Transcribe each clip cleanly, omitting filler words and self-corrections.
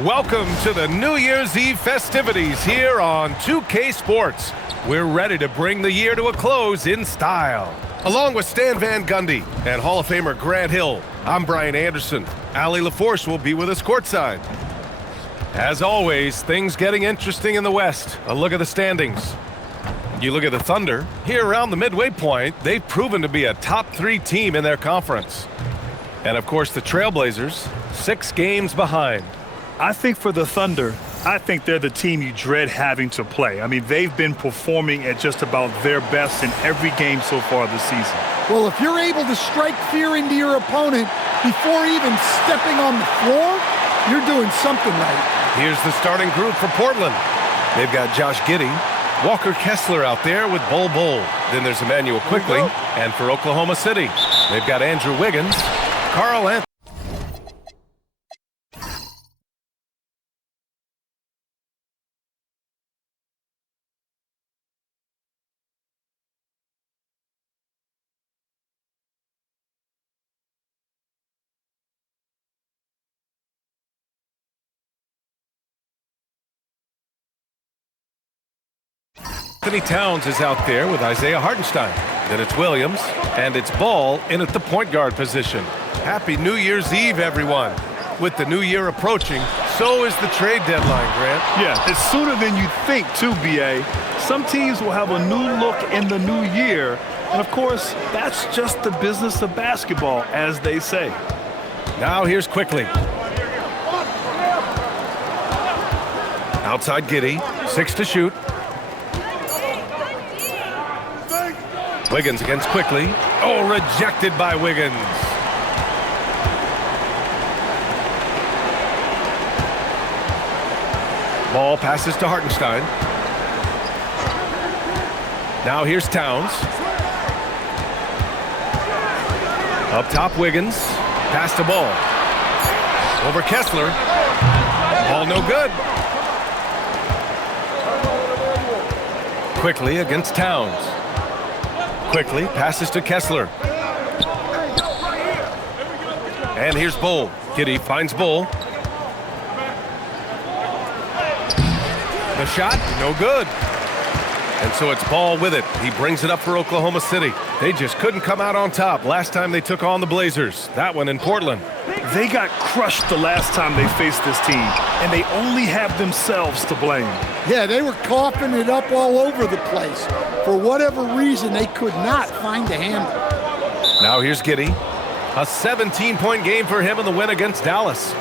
Welcome to the New Year's Eve festivities here on 2K Sports. We're ready to bring the year to a close in style. Along with Stan Van Gundy and Hall of Famer Grant Hill, I'm Brian Anderson. Allie LaForce will be with us courtside. As always, things getting interesting in the West. A look at the standings. You look at the Thunder, here around the midway point, they've proven to be a top 3 team in their conference. And of course, the Trailblazers, 6 games behind. I think for the Thunder, I think they're the team you dread having to play. I mean, they've been performing at just about their best in every game so far this season. Well, if you're able to strike fear into your opponent before even stepping on the floor, you're doing something right. Here's the starting group for Portland. They've got Josh Giddey, Walker Kessler out there with Bol Bol. Then there's Emmanuel Quickley. And for Oklahoma City, they've got Andrew Wiggins, Carl Anthony. Anthony Towns is out there with Isaiah Hartenstein. Then it's Williams, and it's Ball in at the point guard position. Happy New Year's Eve, everyone. With the new year approaching, so is the trade deadline, Grant. Yeah, it's sooner than you think, too, B.A. Some teams will have a new look in the new year, and of course, that's just the business of basketball, as they say. Now here's Quickley. Outside Giddey, 6 to shoot. Wiggins against Quickley. Oh, rejected by Wiggins. Ball passes to Hartenstein. Now here's Towns. Up top, Wiggins. Pass to Ball. Over Kessler. Ball no good. Quickley against Towns. Quickly passes to Kessler. And here's Bol. Giddey finds Bol. The shot, no good. And so it's Ball with it. He brings it up for Oklahoma City. They just couldn't come out on top last time they took on the Blazers. That one in Portland. They got crushed the last time they faced this team, and they only have themselves to blame. Yeah, they were coughing it up all over the place. For whatever reason, they could not find a handle. Now here's Giddey. A 17-point game for him in the win against Dallas.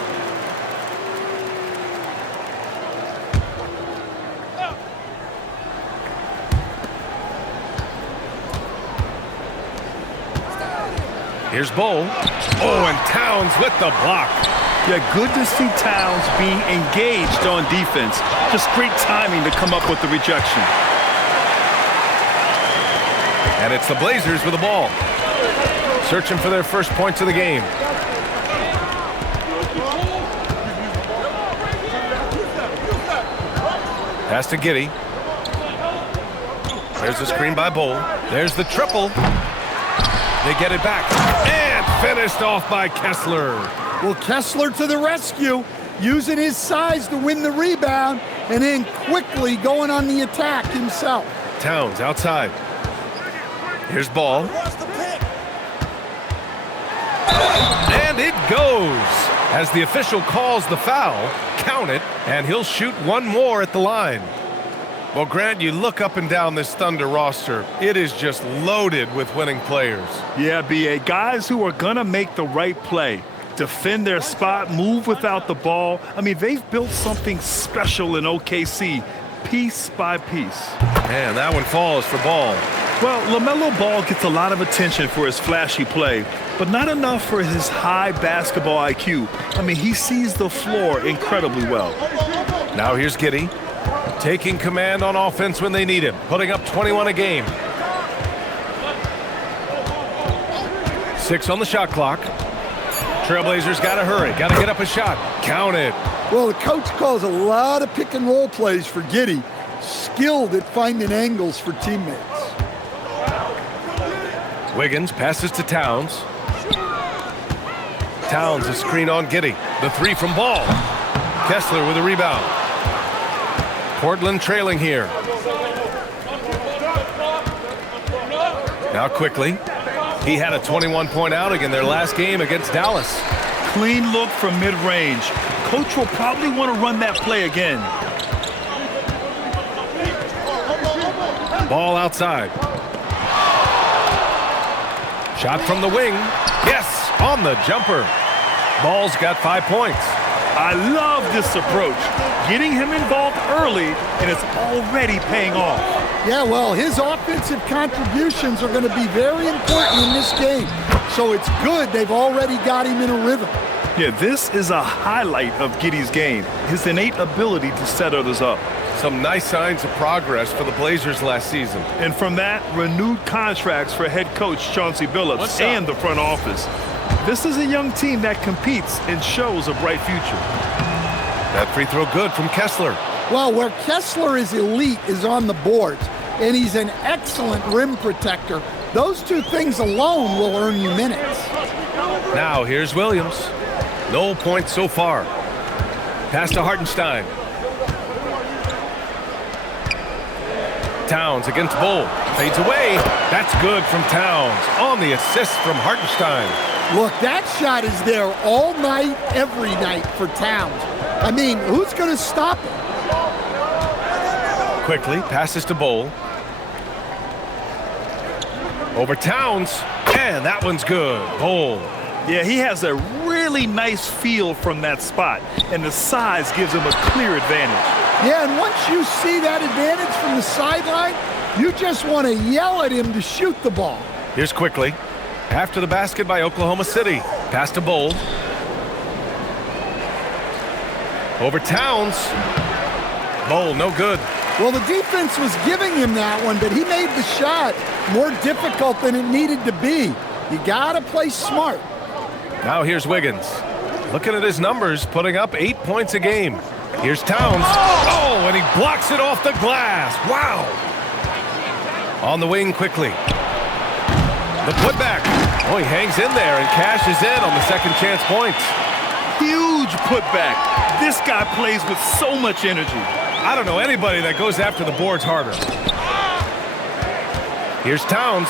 Here's Bol. Oh, and Towns with the block. Yeah, good to see Towns being engaged on defense. Just great timing to come up with the rejection. And it's the Blazers with the ball. Searching for their first points of the game. Pass to Giddey. There's the screen by Bol. There's the triple. They get it back. And finished off by Kessler. Well, Kessler to the rescue, using his size to win the rebound, and then quickly going on the attack himself. Towns outside. Here's Ball. And it goes. As the official calls the foul, count it, and he'll shoot one more at the line. Well, Grant, you look up and down this Thunder roster. It is just loaded with winning players. Yeah, B.A. Guys who are going to make the right play, defend their spot, move without the ball. I mean, they've built something special in OKC, piece by piece. Man, that one falls for Ball. Well, LaMelo Ball gets a lot of attention for his flashy play, but not enough for his high basketball IQ. I mean, he sees the floor incredibly well. Now here's Giddey, taking command on offense when they need him, putting up 21 a game. 6 on the shot clock. Trailblazers got to hurry, got to get up a shot. Count it. Well, the coach calls a lot of pick and roll plays for Giddey, skilled at finding angles for teammates. Wiggins passes to Towns. Towns a screen on Giddey. The 3 from Ball. Kessler with a rebound. Portland trailing here. Now quickly. He had a 21-point outing in their last game against Dallas. Clean look from mid-range. Coach will probably want to run that play again. Ball outside. Shot from the wing. Yes, on the jumper. Ball's got 5 points. I love this approach. Getting him involved early, and it's already paying off. Yeah, well, his offensive contributions are going to be very important in this game. So it's good they've already got him in a rhythm. Yeah, this is a highlight of Giddey's game, his innate ability to set others up. Some nice signs of progress for the Blazers last season. And from that, renewed contracts for head coach Chauncey Billups and the front office. This is a young team that competes and shows a bright future. That free throw good from Kessler. Well, where Kessler is elite is on the boards, and he's an excellent rim protector. Those two things alone will earn you minutes. Now here's Williams. No points so far. Pass to Hartenstein. Towns against Bull. Fades away. That's good from Towns. On the assist from Hartenstein. Look, that shot is there all night, every night for Towns. I mean, who's going to stop him? Quickly, passes to Bull. Over Towns, and that one's good. Bull. Yeah, he has a really nice feel from that spot, and the size gives him a clear advantage. Yeah, and once you see that advantage from the sideline, you just want to yell at him to shoot the ball. Here's quickly. After the basket by Oklahoma City. Pass to Bull. Over Towns. Bull, no good. Well, the defense was giving him that one, but he made the shot more difficult than it needed to be. You got to play smart. Now here's Wiggins. Looking at his numbers, putting up 8 points a game. Here's Towns. Oh, and he blocks it off the glass. Wow. On the wing quickly. The putback. Oh, he hangs in there and cashes in on the second chance points. Huge putback. This guy plays with so much energy. I don't know anybody that goes after the boards harder. Here's Towns.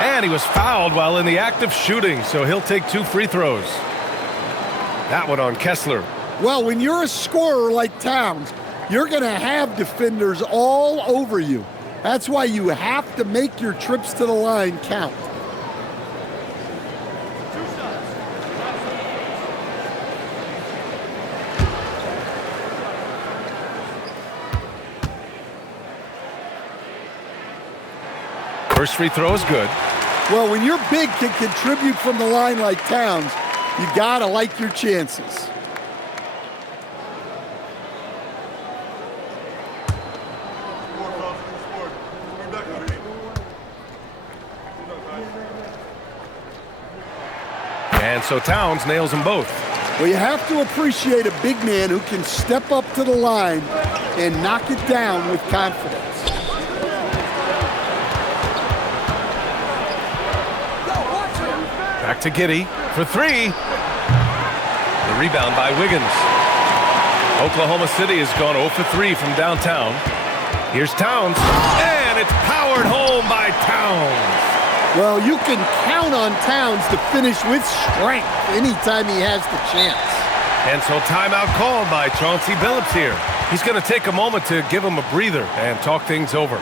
And he was fouled while in the act of shooting, so he'll take 2 free throws. That one on Kessler. Well, when you're a scorer like Towns, you're going to have defenders all over you. That's why you have to make your trips to the line count. First free throw is good. Well, when your big can contribute from the line like Towns, you got to like your chances. And so Towns nails them both. Well, you have to appreciate a big man who can step up to the line and knock it down with confidence. Back to Giddey for 3. The rebound by Wiggins. Oklahoma City has gone 0 for 3 from downtown. Here's Towns, and it's powered home by Towns. Well, you can count on Towns to finish with strength anytime he has the chance. And so timeout called by Chauncey Billups here. He's going to take a moment to give him a breather and talk things over.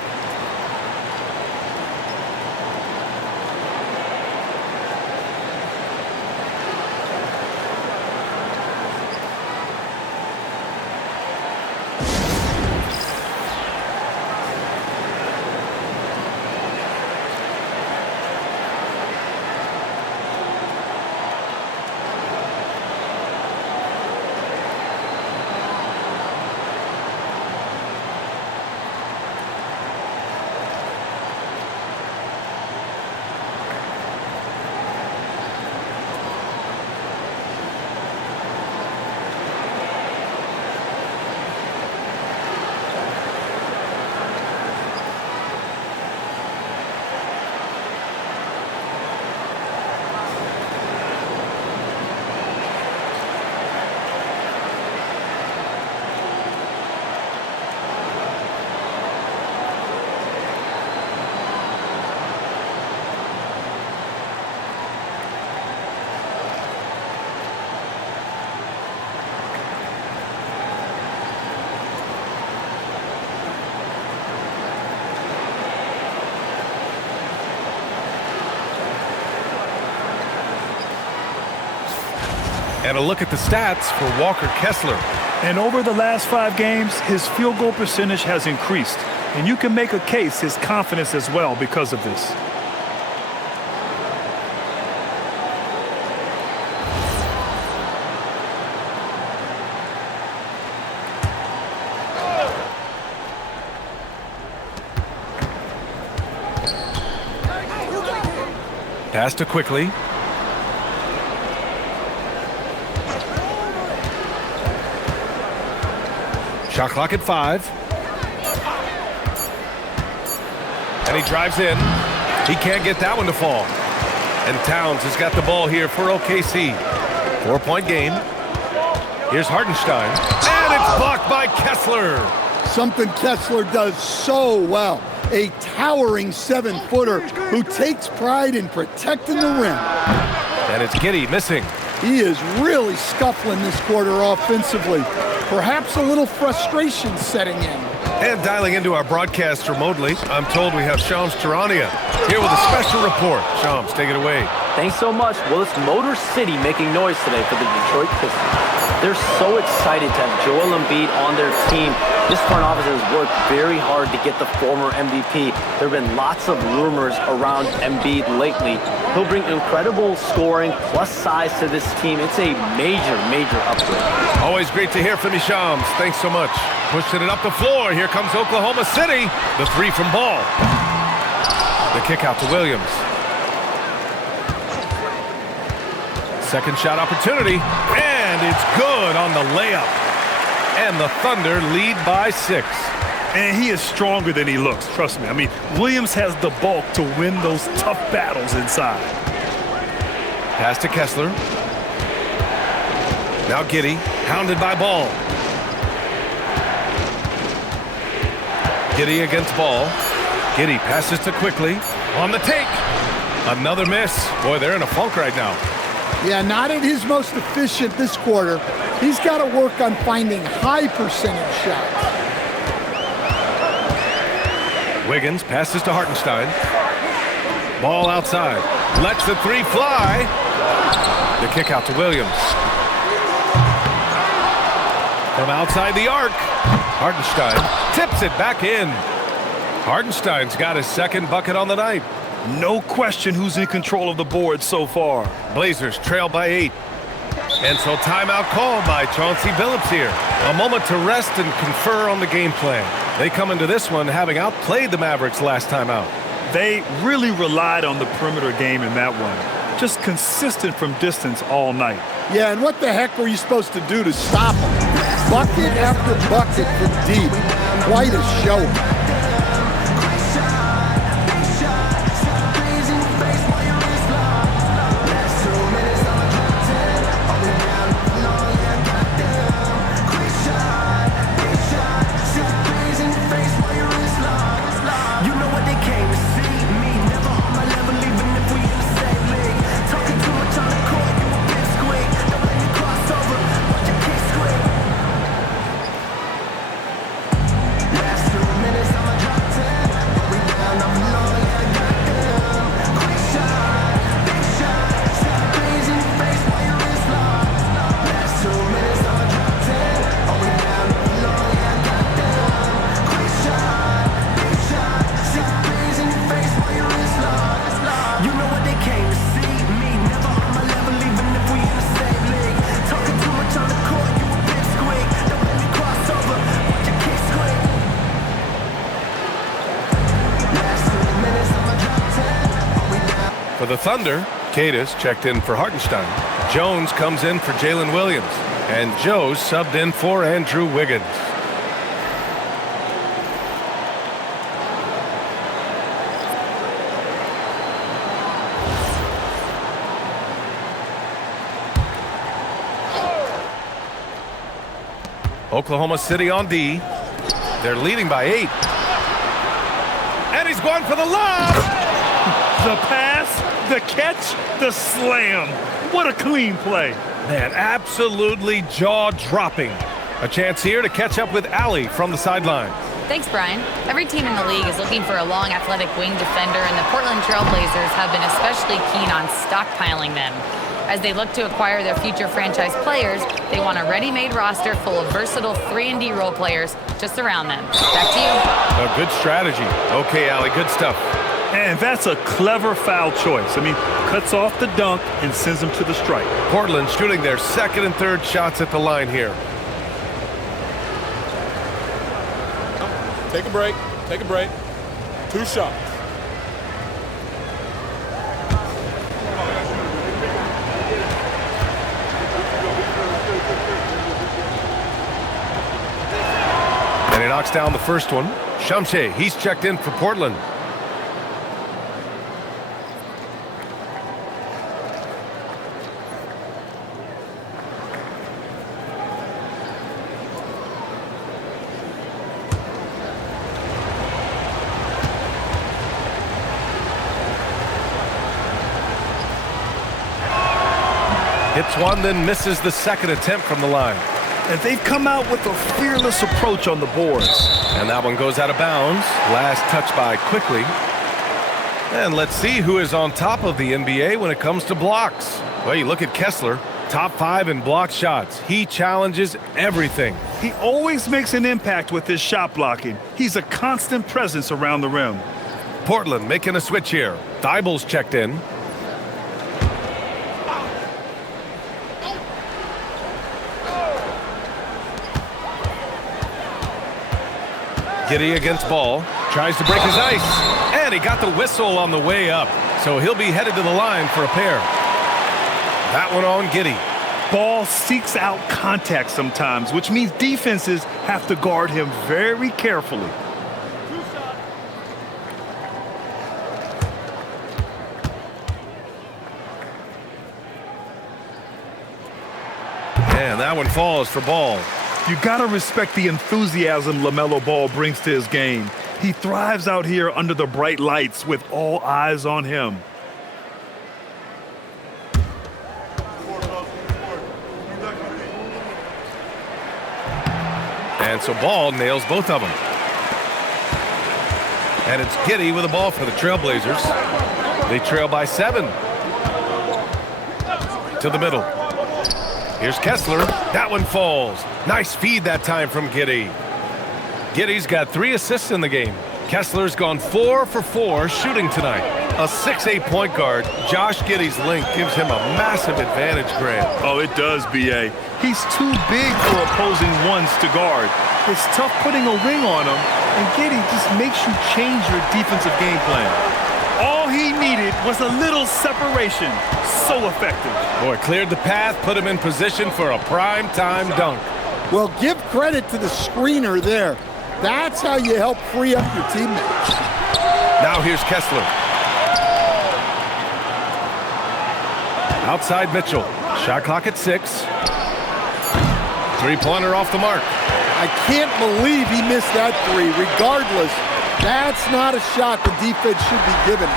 And a look at the stats for Walker Kessler. And over the last 5 games, his field goal percentage has increased. And you can make a case his confidence as well because of this. Pass to quickly. Shot clock at 5. And he drives in. He can't get that one to fall. And Towns has got the ball here for OKC. 4-point game. Here's Hartenstein. And it's blocked by Kessler. Something Kessler does so well. A towering 7-footer who takes pride in protecting the rim. And it's Giddey missing. He is really scuffling this quarter offensively. Perhaps a little frustration setting in. And dialing into our broadcast remotely, I'm told we have Shams Charania here with a special report. Shams, take it away. Thanks so much. Well, it's Motor City making noise today for the Detroit Pistons. They're so excited to have Joel Embiid on their team. This front office has worked very hard to get the former MVP. There have been lots of rumors around Embiid lately. He'll bring incredible scoring plus size to this team. It's a major, major upgrade. Always great to hear from you, Shams. Thanks so much. Pushing it up the floor. Here comes Oklahoma City. The 3 from Ball. The kick out to Williams. Second shot opportunity. And it's good on the layup. And the Thunder lead by 6. And he is stronger than he looks, trust me. I mean, Williams has the bulk to win those tough battles inside. Pass to Kessler. Now Giddey, hounded by Ball. Giddey against Ball. Giddey passes to Quickly. On the take. Another miss. Boy, they're in a funk right now. Yeah, not at his most efficient this quarter. He's got to work on finding high percentage shots. Wiggins passes to Hartenstein. Ball outside. Lets the 3 fly. The kick out to Williams. From outside the arc. Hartenstein tips it back in. Hartenstein's got his second bucket on the night. No question who's in control of the board so far. Blazers trail by 8. And so timeout called by Chauncey Billups here. A moment to rest and confer on the game plan. They come into this one having outplayed the Mavericks last time out. They really relied on the perimeter game in that one. Just consistent from distance all night. Yeah, and what the heck were you supposed to do to stop him? Bucket after bucket from deep. Quite a show. For the Thunder, Cadis checked in for Hartenstein. Jones comes in for Jalen Williams. And Joe subbed in for Andrew Wiggins. Oklahoma City on D. They're leading by 8. And he's going for the lob! The pass, the catch, the slam. What a clean play. Man, absolutely jaw-dropping. A chance here to catch up with Allie from the sideline. Thanks, Brian. Every team in the league is looking for a long, athletic wing defender, and the Portland Trail Blazers have been especially keen on stockpiling them. As they look to acquire their future franchise players, they want a ready-made roster full of versatile 3-and-D role players to surround them. Back to you. A good strategy. Okay, Allie, good stuff. And that's a clever foul choice. I mean, cuts off the dunk and sends them to the strike. Portland shooting their second and third shots at the line here. Take a break. Take a break. 2 shots. And he knocks down the first one. Shamshe, he's checked in for Portland. Hits one, then misses the second attempt from the line. And they've come out with a fearless approach on the boards. And that one goes out of bounds. Last touch by quickly. And let's see who is on top of the NBA when it comes to blocks. Well, you look at Kessler, top 5 in block shots. He challenges everything. He always makes an impact with his shot blocking. He's a constant presence around the rim. Portland making a switch here. Thibault's checked in. Giddey against Ball, tries to break his ice, and he got the whistle on the way up, so he'll be headed to the line for a pair. That one on Giddey. Ball seeks out contact sometimes, which means defenses have to guard him very carefully. And that one falls for Ball. You gotta respect the enthusiasm LaMelo Ball brings to his game. He thrives out here under the bright lights with all eyes on him. And so Ball nails both of them. And it's Giddey with the ball for the Trailblazers. They trail by 7. To the middle. Here's Kessler. That one falls. Nice feed that time from Giddey. Giddey's got 3 assists in the game. Kessler's gone 4 for 4 shooting tonight. A 6'8" point guard, Josh Giddey's length gives him a massive advantage, Grant. Oh, it does, B.A. He's too big for opposing ones to guard. It's tough putting a ring on him, and Giddey just makes you change your defensive game plan. All he needed was a little separation. So effective. Boy, cleared the path, put him in position for a prime-time dunk. Well, give credit to the screener there. That's how you help free up your teammates. Now here's Kessler. Outside Mitchell. Shot clock at 6. Three-pointer off the mark. I can't believe he missed that 3. Regardless, that's not a shot the defense should be given.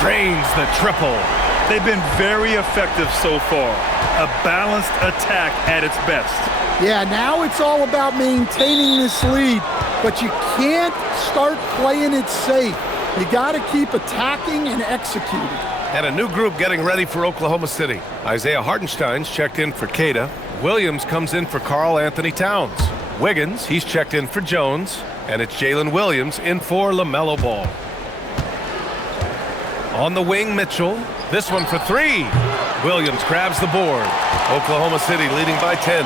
Drains the triple. They've been very effective so far. A balanced attack at its best. Yeah, now it's all about maintaining this lead, but you can't start playing it safe. You got to keep attacking and executing. And a new group getting ready for Oklahoma City. Isaiah Hartenstein's checked in for Queta. Williams comes in for Karl Anthony Towns. Wiggins, he's checked in for Jones. And it's Jalen Williams in for LaMelo Ball. On the wing, Mitchell. This one for 3. Williams grabs the board. Oklahoma City leading by 10.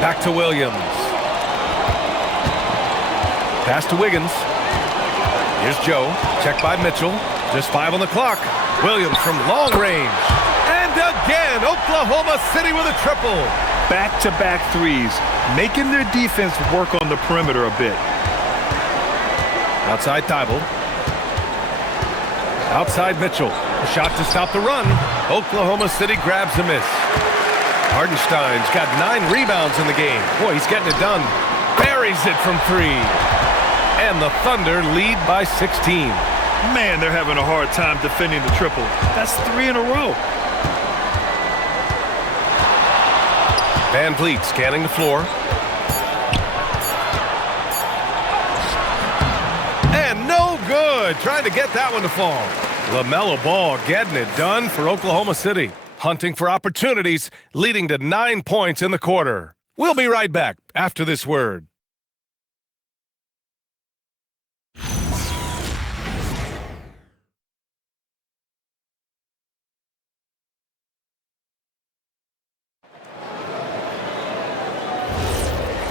Back to Williams. Pass to Wiggins. Here's Joe. Checked by Mitchell. Just 5 on the clock. Williams from long range. And again, Oklahoma City with a triple. Back-to-back threes, making their defense work on the perimeter a bit. Outside Thibault. Outside Mitchell. A shot to stop the run. Oklahoma City grabs a miss. Hartenstein's got 9 rebounds in the game. Boy, he's getting it done. Buries it from 3. And the Thunder lead by 16. Man, they're having a hard time defending the triple. That's 3 in a row. Van Vliet scanning the floor. And no good. Trying to get that one to fall. LaMelo Ball getting it done for Oklahoma City. Hunting for opportunities, leading to 9 points in the quarter. We'll be right back after this word.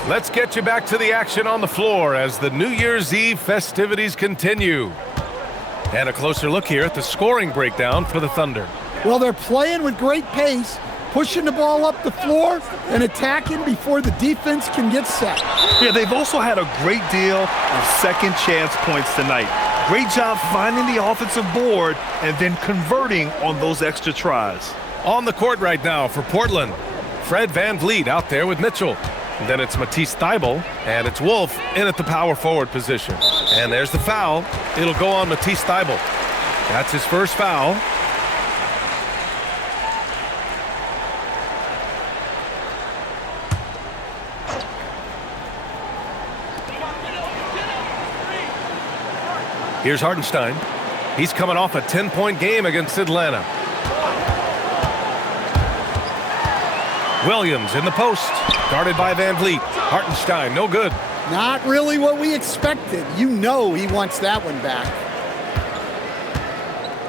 Let's get you back to the action on the floor as the New Year's Eve festivities continue. And a closer look here at the scoring breakdown for the Thunder. Well, they're playing with great pace, pushing the ball up the floor and attacking before the defense can get set. Yeah, they've also had a great deal of second chance points tonight. Great job finding the offensive board and then converting on those extra tries. On the court right now for Portland, Fred VanVleet out there with Mitchell. And then it's Matisse Thybulle, and it's Wolf in at the power forward position. And there's the foul. It'll go on Matisse Thybulle. That's his first foul. Here's Hartenstein. He's coming off a 10-point game against Atlanta. Williams in the post, guarded by VanVleet. Hartenstein, no good. Not really what we expected. You know he wants that one back.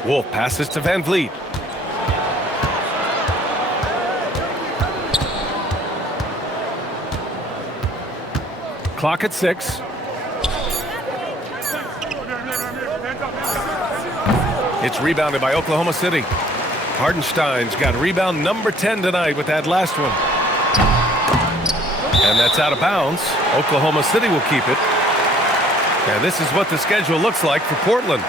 Wolf passes to VanVleet. Clock at 6. It's rebounded by Oklahoma City. Hartenstein's got rebound number 10 tonight with that last one. And that's out of bounds. Oklahoma City will keep it. And this is what the schedule looks like for Portland.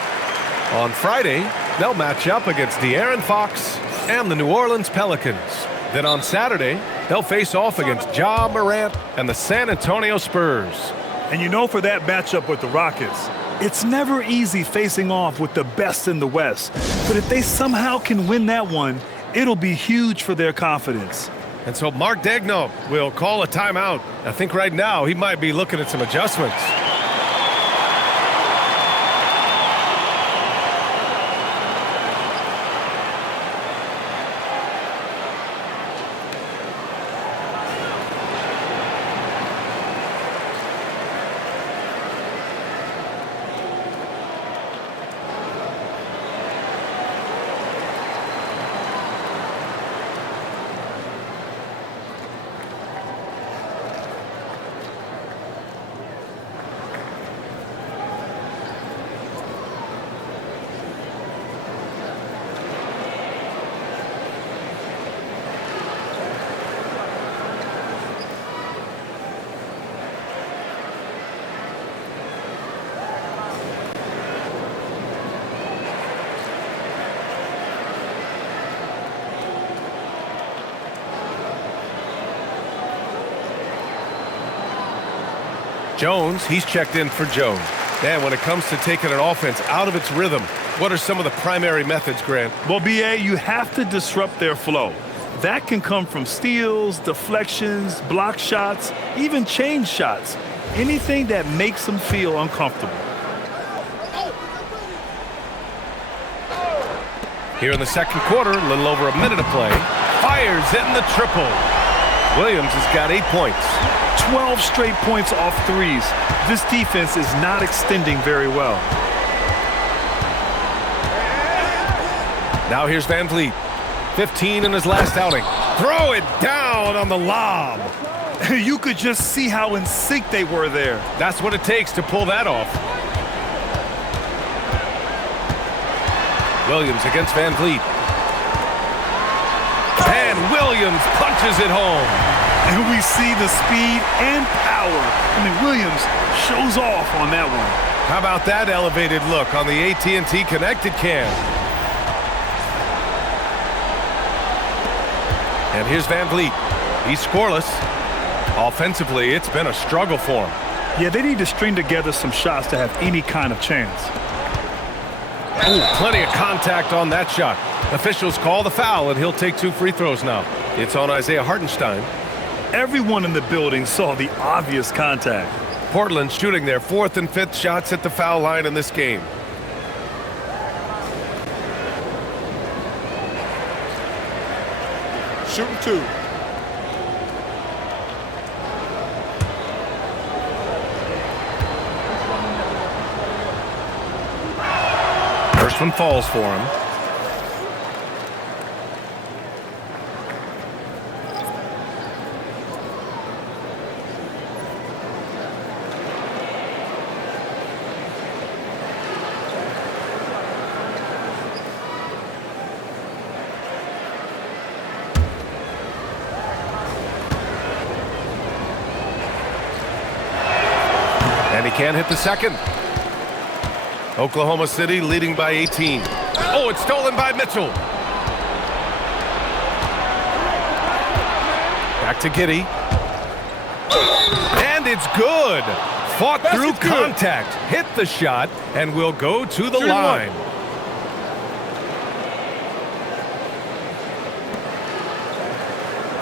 On Friday, they'll match up against De'Aaron Fox and the New Orleans Pelicans. Then on Saturday, they'll face off against Ja Morant and the San Antonio Spurs. And you know, for that matchup with the Rockets, it's never easy facing off with the best in the West. But if they somehow can win that one, it'll be huge for their confidence. And so Mark Daigneault will call a timeout. I think right now he might be looking at some adjustments. Jones, he's checked in for Jones. And when it comes to taking an offense out of its rhythm, what are some of the primary methods, Grant? Well, BA, you have to disrupt their flow. That can come from steals, deflections, block shots, even change shots. Anything that makes them feel uncomfortable. Here in the second quarter, a little over a minute to play. Fires in the triple. Williams has got 8 points. 12 straight points off threes. This defense is not extending very well. Now here's VanVleet. 15 in his last outing. Throw it down on the lob. You could just see how in sync they were there. That's what it takes to pull that off. Williams against VanVleet. And Williams punches it home. And we see the speed and power. I mean, Williams shows off on that one. How about that elevated look on the AT&T Connected Cam? And here's VanVleet. He's scoreless. Offensively, it's been a struggle for him. Yeah, they need to string together some shots to have any kind of chance. Ooh, plenty of contact on that shot. Officials call the foul, and he'll take 2 free throws now. It's on Isaiah Hartenstein. Everyone in the building saw the obvious contact. Portland shooting their 4th and 5th shots at the foul line in this game. Shooting 2. First one falls for him. And he can't hit the second. Oklahoma City leading by 18. Oh, it's stolen by Mitchell. Back to Giddey. And it's good. Fought through contact. Hit the shot and will go to the line.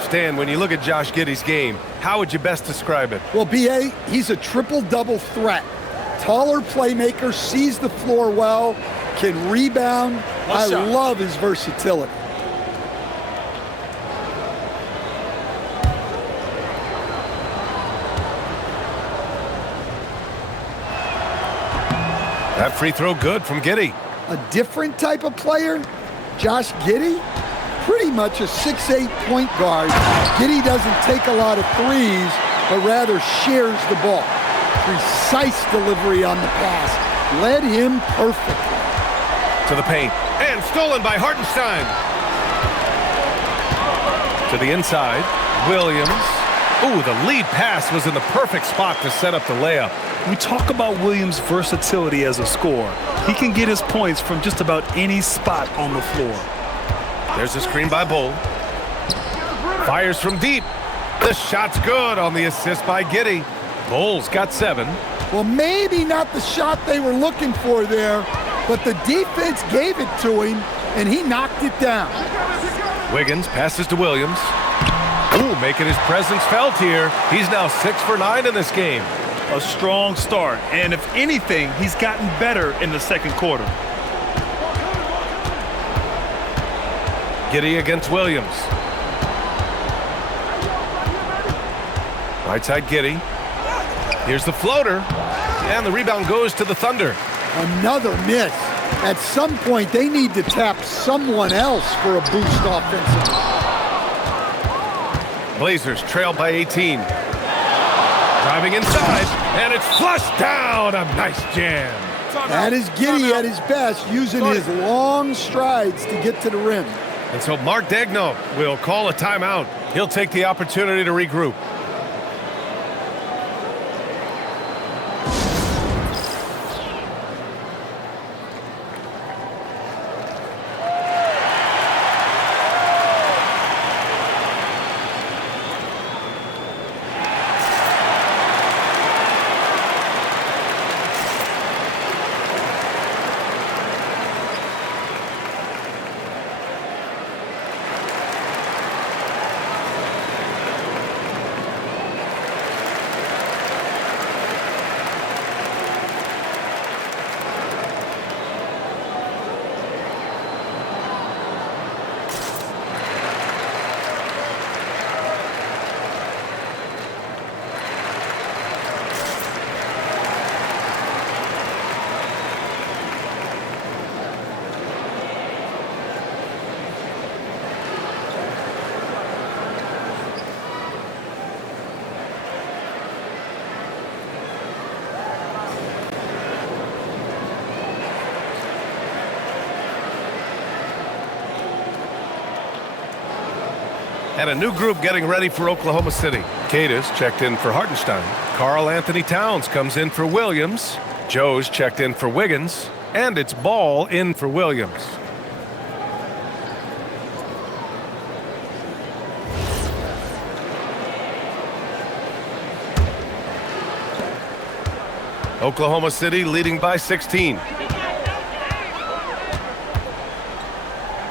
Stan, when you look at Josh Giddey's game, how would you best describe it? Well, B.A., he's a triple-double threat. Taller playmaker, sees the floor well, can rebound. I love his versatility. That free throw good from Giddey. A different type of player, Josh Giddey, pretty much a 6'8" point guard. Giddey doesn't take a lot of threes, but rather shares the ball. Precise delivery on the pass. Led him perfectly. To the paint. And stolen by Hartenstein. To the inside. Williams. Ooh, the lead pass was in the perfect spot to set up the layup. We talk about Williams' versatility as a scorer. He can get his points from just about any spot on the floor. There's a screen by Bull. Fires from deep. The shot's good on the assist by Giddey. Bull's got 7. Well, maybe not the shot they were looking for there, but the defense gave it to him, and he knocked it down. Wiggins passes to Williams. Ooh, making his presence felt here. He's now 6 for 9 in this game. A strong start, and if anything, he's gotten better in the second quarter. Giddey against Williams. Right side Giddey. Here's the floater, and the rebound goes to the Thunder. Another miss. At some point, they need to tap someone else for a boost offensively. Blazers trail by 18. Driving inside, and it's flushed down. A nice jam. That is Giddey at his best, using his long strides to get to the rim. And so Mark Daigneault will call a timeout. He'll take the opportunity to regroup. And a new group getting ready for Oklahoma City. Cadis checked in for Hartenstein. Karl Anthony Towns comes in for Williams. Joe's checked in for Wiggins. And it's Ball in for Williams. Oklahoma City leading by 16.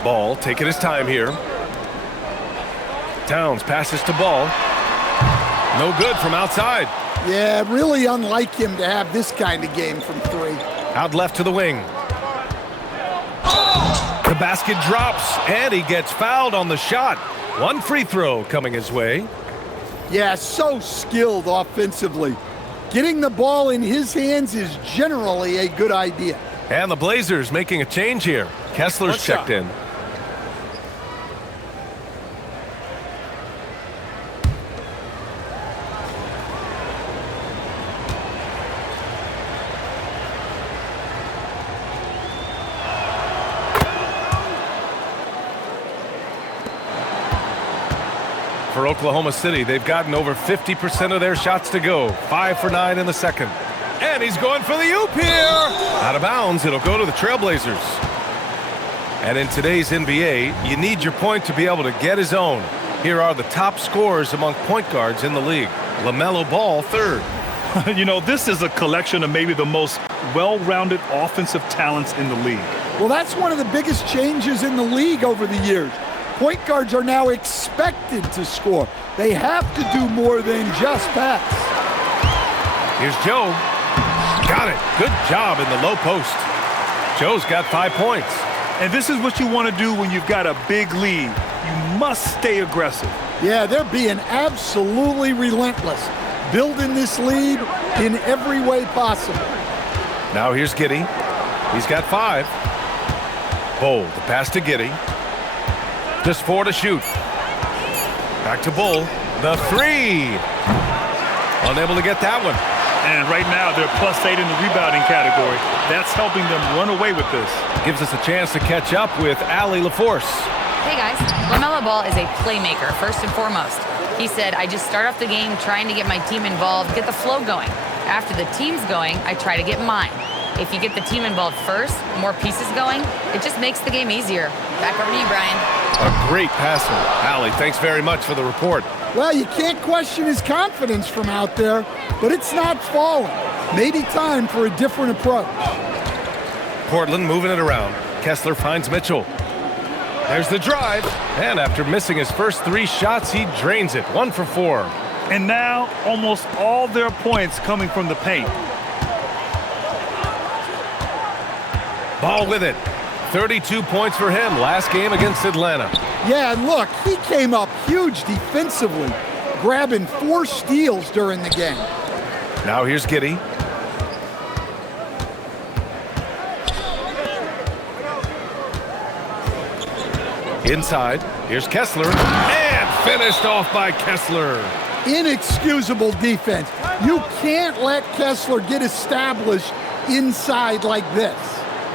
Ball taking his time here. Towns passes to Ball. No good from outside. Yeah, really unlike him to have this kind of game from 3. Out left to the wing. The basket drops, and he gets fouled on the shot. 1 free throw coming his way. Yeah, so skilled offensively. Getting the ball in his hands is generally a good idea. And the Blazers making a change here. Kessler's checked in. For Oklahoma City, they've gotten over 50% of their shots to go. 5 for 9 in the second. And he's going for the oop here. Out of bounds, it'll go to the Trailblazers. And in today's NBA, you need your point to be able to get his own. Here are the top scorers among point guards in the league. LaMelo Ball, 3rd. You know, this is a collection of maybe the most well-rounded offensive talents in the league. Well, that's one of the biggest changes in the league over the years. Point guards are now expected to score. They have to do more than just pass. Here's Joe. Got it. Good job in the low post. Joe's got 5 points. And this is what you want to do when you've got a big lead. You must stay aggressive. Yeah, they're being absolutely relentless, building this lead in every way possible. Now here's Giddey. He's got 5. Bull, the pass to Giddey. Just 4 to shoot. Back to Bull. The 3. Unable to get that one. And right now, they're +8 in the rebounding category. That's helping them run away with this. Gives us a chance to catch up with Allie LaForce. Hey guys, LaMelo Ball is a playmaker, first and foremost. He said, I just start off the game trying to get my team involved, get the flow going. After the team's going, I try to get mine. If you get the team involved first, more pieces going, it just makes the game easier. Back over to you, Brian. A great passer. Allie, thanks very much for the report. Well, you can't question his confidence from out there, but it's not falling. Maybe time for a different approach. Portland moving it around. Kessler finds Mitchell. There's the drive. And after missing his first 3 shots, he drains it. 1 for 4. And now, almost all their points coming from the paint. Ball with it. 32 points for him last game against Atlanta. Yeah, and look, he came up huge defensively, grabbing 4 steals during the game. Now here's Giddey. Inside, here's Kessler, and finished off by Kessler. Inexcusable defense. You can't let Kessler get established inside like this.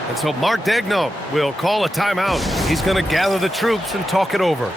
And so Mark Daigneault will call a timeout. He's going to gather the troops and talk it over.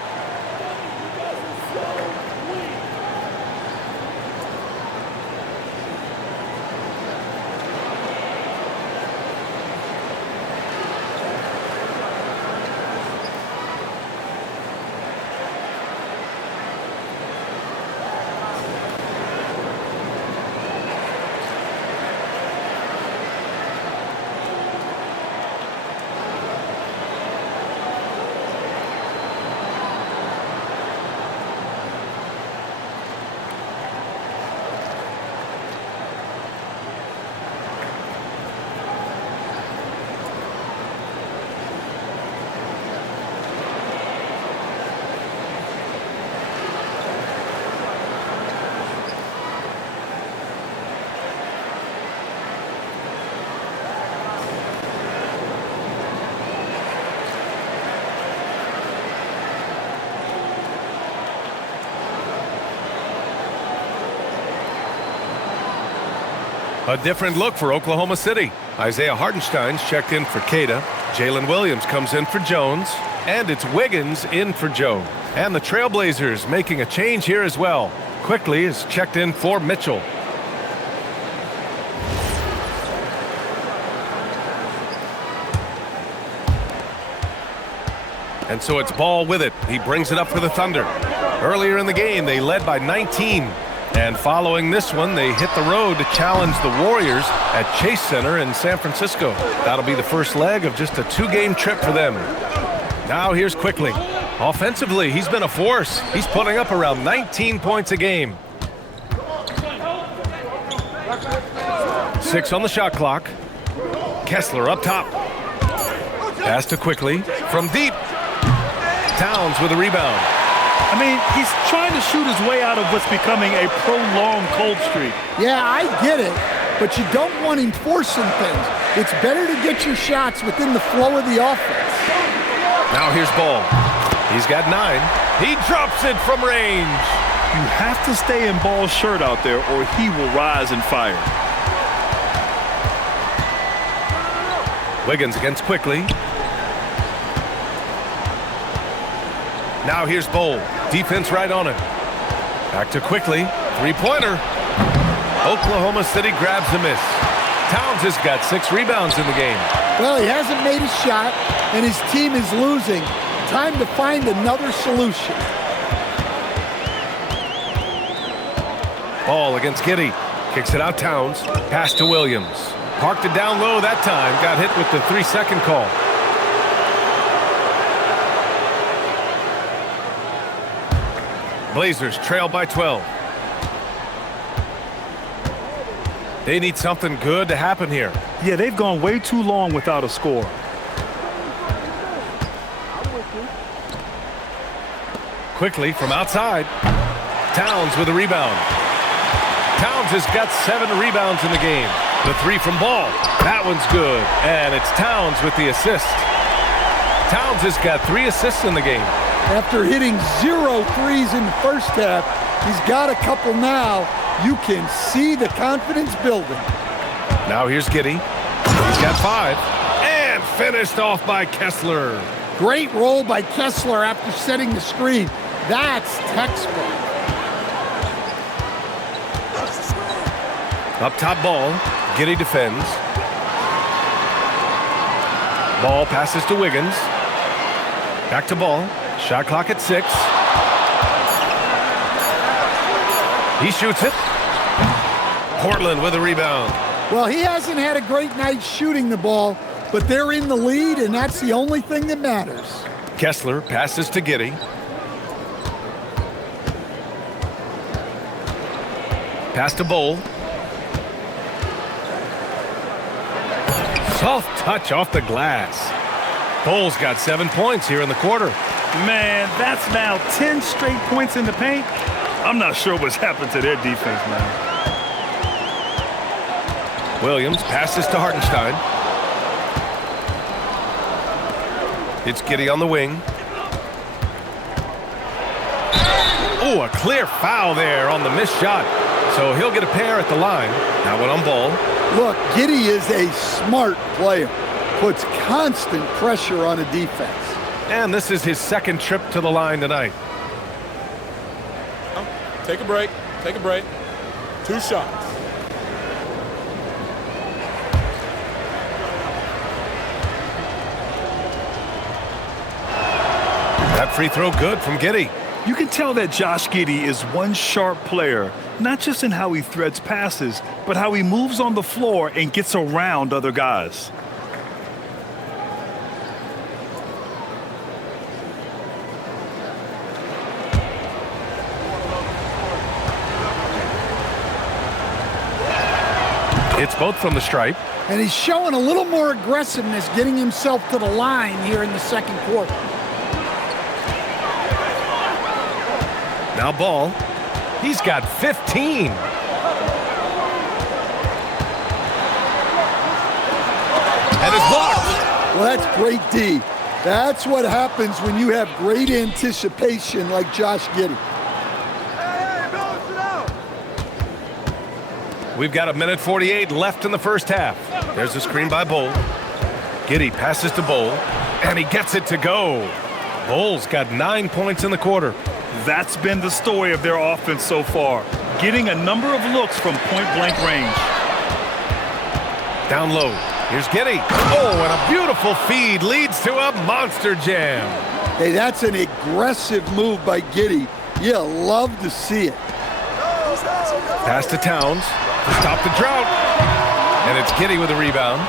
A different look for Oklahoma City. Isaiah Hartenstein's checked in for Queta. Jalen Williams comes in for Jones. And it's Wiggins in for Joe. And the Trailblazers making a change here as well. Quickly is checked in for Mitchell. And so it's Ball with it. He brings it up for the Thunder. Earlier in the game, they led by 19. And following this one, they hit the road to challenge the Warriors at Chase Center in San Francisco. That'll be the first leg of just a 2-game trip for them. Now here's Quickly. Offensively, he's been a force. He's putting up around 19 points a game. 6 on the shot clock. Kessler up top. Pass to Quickly from deep. Towns with a rebound. I mean, he's trying to shoot his way out of what's becoming a prolonged cold streak. Yeah, I get it, but you don't want him forcing things. It's better to get your shots within the flow of the offense. Now here's Ball. He's got 9. He drops it from range. You have to stay in Ball's shirt out there or he will rise and fire. Wiggins against Quickly. Now here's Bowl. Defense right on him. Back to Quickly. Three-pointer. Oklahoma City grabs the miss. Towns has got 6 rebounds in the game. Well, he hasn't made a shot, and his team is losing. Time to find another solution. Ball against Giddey. Kicks it out Towns. Pass to Williams. Parked it down low that time. Got hit with the 3-second call. Blazers trail by 12. They need something good to happen here. Yeah, they've gone way too long without a score. Quickly from outside. Towns with a rebound. Towns has got 7 rebounds in the game. The 3 from Ball. That one's good. And it's Towns with the assist. Towns has got 3 assists in the game. After hitting 0 threes in the first half, he's got a couple now. You can see the confidence building. Now here's Giddey. He's got 5. And finished off by Kessler. Great roll by Kessler after setting the screen. That's textbook. Up top Ball. Giddey defends. Ball passes to Wiggins. Back to Ball. Shot clock at 6. He shoots it. Portland with a rebound. Well, he hasn't had a great night shooting the ball, but they're in the lead, and that's the only thing that matters. Kessler passes to Giddey. Pass to Bowl. Soft touch off the glass. Bowl's got 7 points here in the quarter. Man, that's now 10 straight points in the paint. I'm not sure what's happened to their defense, man. Williams passes to Hartenstein. It's Giddey on the wing. Oh, a clear foul there on the missed shot. So he'll get a pair at the line. Now one on Ball. Look, Giddey is a smart player. Puts constant pressure on a defense. And this is his 2nd trip to the line tonight. Take a break. Take a break. 2 shots. That free throw good from Giddey. You can tell that Josh Giddey is one sharp player, not just in how he threads passes, but how he moves on the floor and gets around other guys. It's both from the stripe. And he's showing a little more aggressiveness getting himself to the line here in the 2nd quarter. Now Ball. He's got 15. And it's blocked. Well, that's great D. That's what happens when you have great anticipation like Josh Giddey. We've got 1:48 left in the first half. There's a screen by Bowl. Giddey passes to Bowl, and he gets it to go. Bowl's got 9 points in the quarter. That's been the story of their offense so far, getting a number of looks from point-blank range. Down low. Here's Giddey. Oh, and a beautiful feed leads to a monster jam. Hey, that's an aggressive move by Giddey. You love to see it. Pass to Towns to stop the drought. And it's Giddey with a rebound.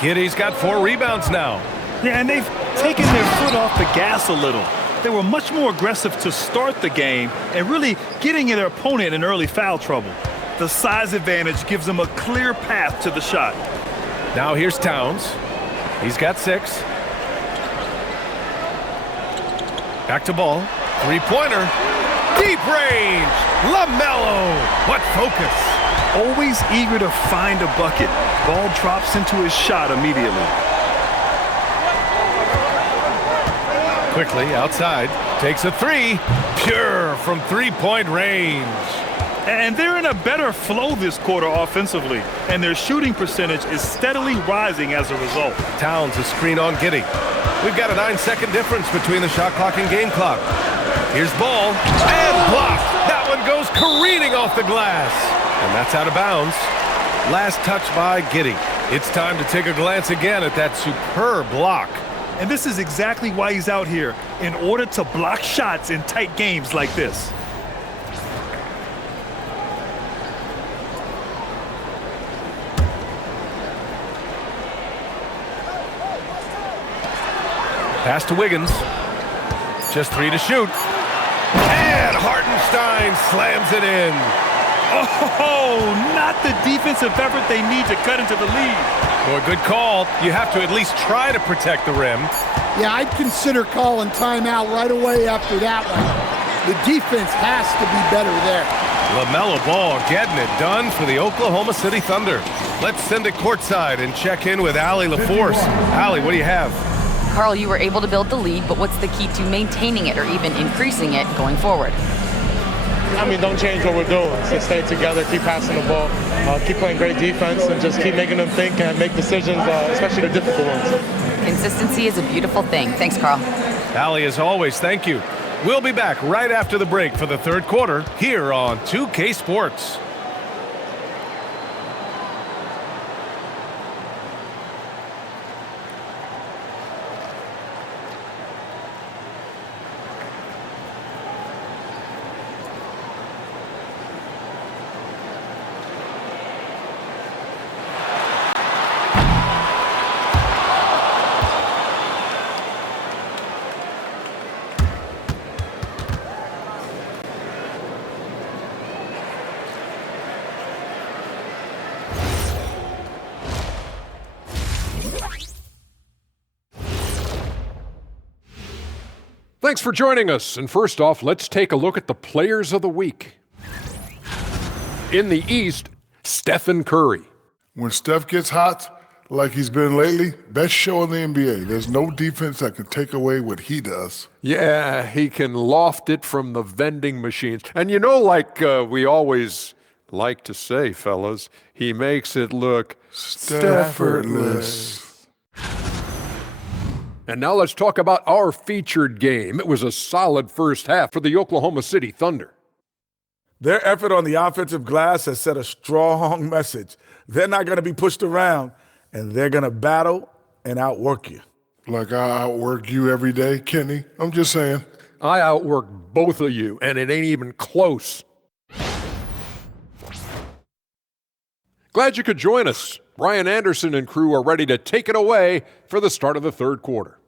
Giddey's got 4 rebounds now. Yeah, and they've taken their foot off the gas a little. They were much more aggressive to start the game and really getting their opponent in early foul trouble. The size advantage gives him a clear path to the shot. Now here's Towns. He's got 6. Back to ball. Three-pointer. Deep range. LaMelo. What focus. Always eager to find a bucket. Ball drops into his shot immediately. Quickly outside. Takes a 3. Pure from three-point range. And they're in a better flow this quarter offensively, and their shooting percentage is steadily rising as a result. Towns a screen on Giddey. We've got a 9-second difference between the shot clock and game clock. Here's ball, and blocked. That one goes careening off the glass. And that's out of bounds. Last touch by Giddey. It's time to take a glance again at that superb block. And this is exactly why he's out here, in order to block shots in tight games like this. Pass to Wiggins. Just 3 to shoot. And Hartenstein slams it in. Oh, not the defensive effort they need to cut into the lead. Well, good call. You have to at least try to protect the rim. Yeah, I'd consider calling timeout right away after that one. The defense has to be better there. LaMelo Ball getting it done for the Oklahoma City Thunder. Let's send it courtside and check in with Allie LaForce. Allie, what do you have? Carl, you were able to build the lead, but what's the key to maintaining it or even increasing it going forward? I mean, don't change what we're doing. So stay together, keep passing the ball, keep playing great defense, and just keep making them think and make decisions, especially the difficult ones. Consistency is a beautiful thing. Thanks, Carl. Allie, as always, thank you. We'll be back right after the break for the third quarter here on 2K Sports. Thanks for joining us. And first off, let's take a look at the players of the week. In the East, Stephen Curry. When Steph gets hot, like he's been lately, best show in the NBA. There's no defense that can take away what he does. Yeah, he can loft it from the vending machines. And you know, like we always like to say, fellas, he makes it look Staffordless. And now let's talk about our featured game. It was a solid first half for the Oklahoma City Thunder. Their effort on the offensive glass has set a strong message. They're not going to be pushed around, and they're going to battle and outwork you. Like I outwork you every day, Kenny. I'm just saying. I outwork both of you, and it ain't even close. Glad you could join us. Brian Anderson and crew are ready to take it away for the start of the third quarter.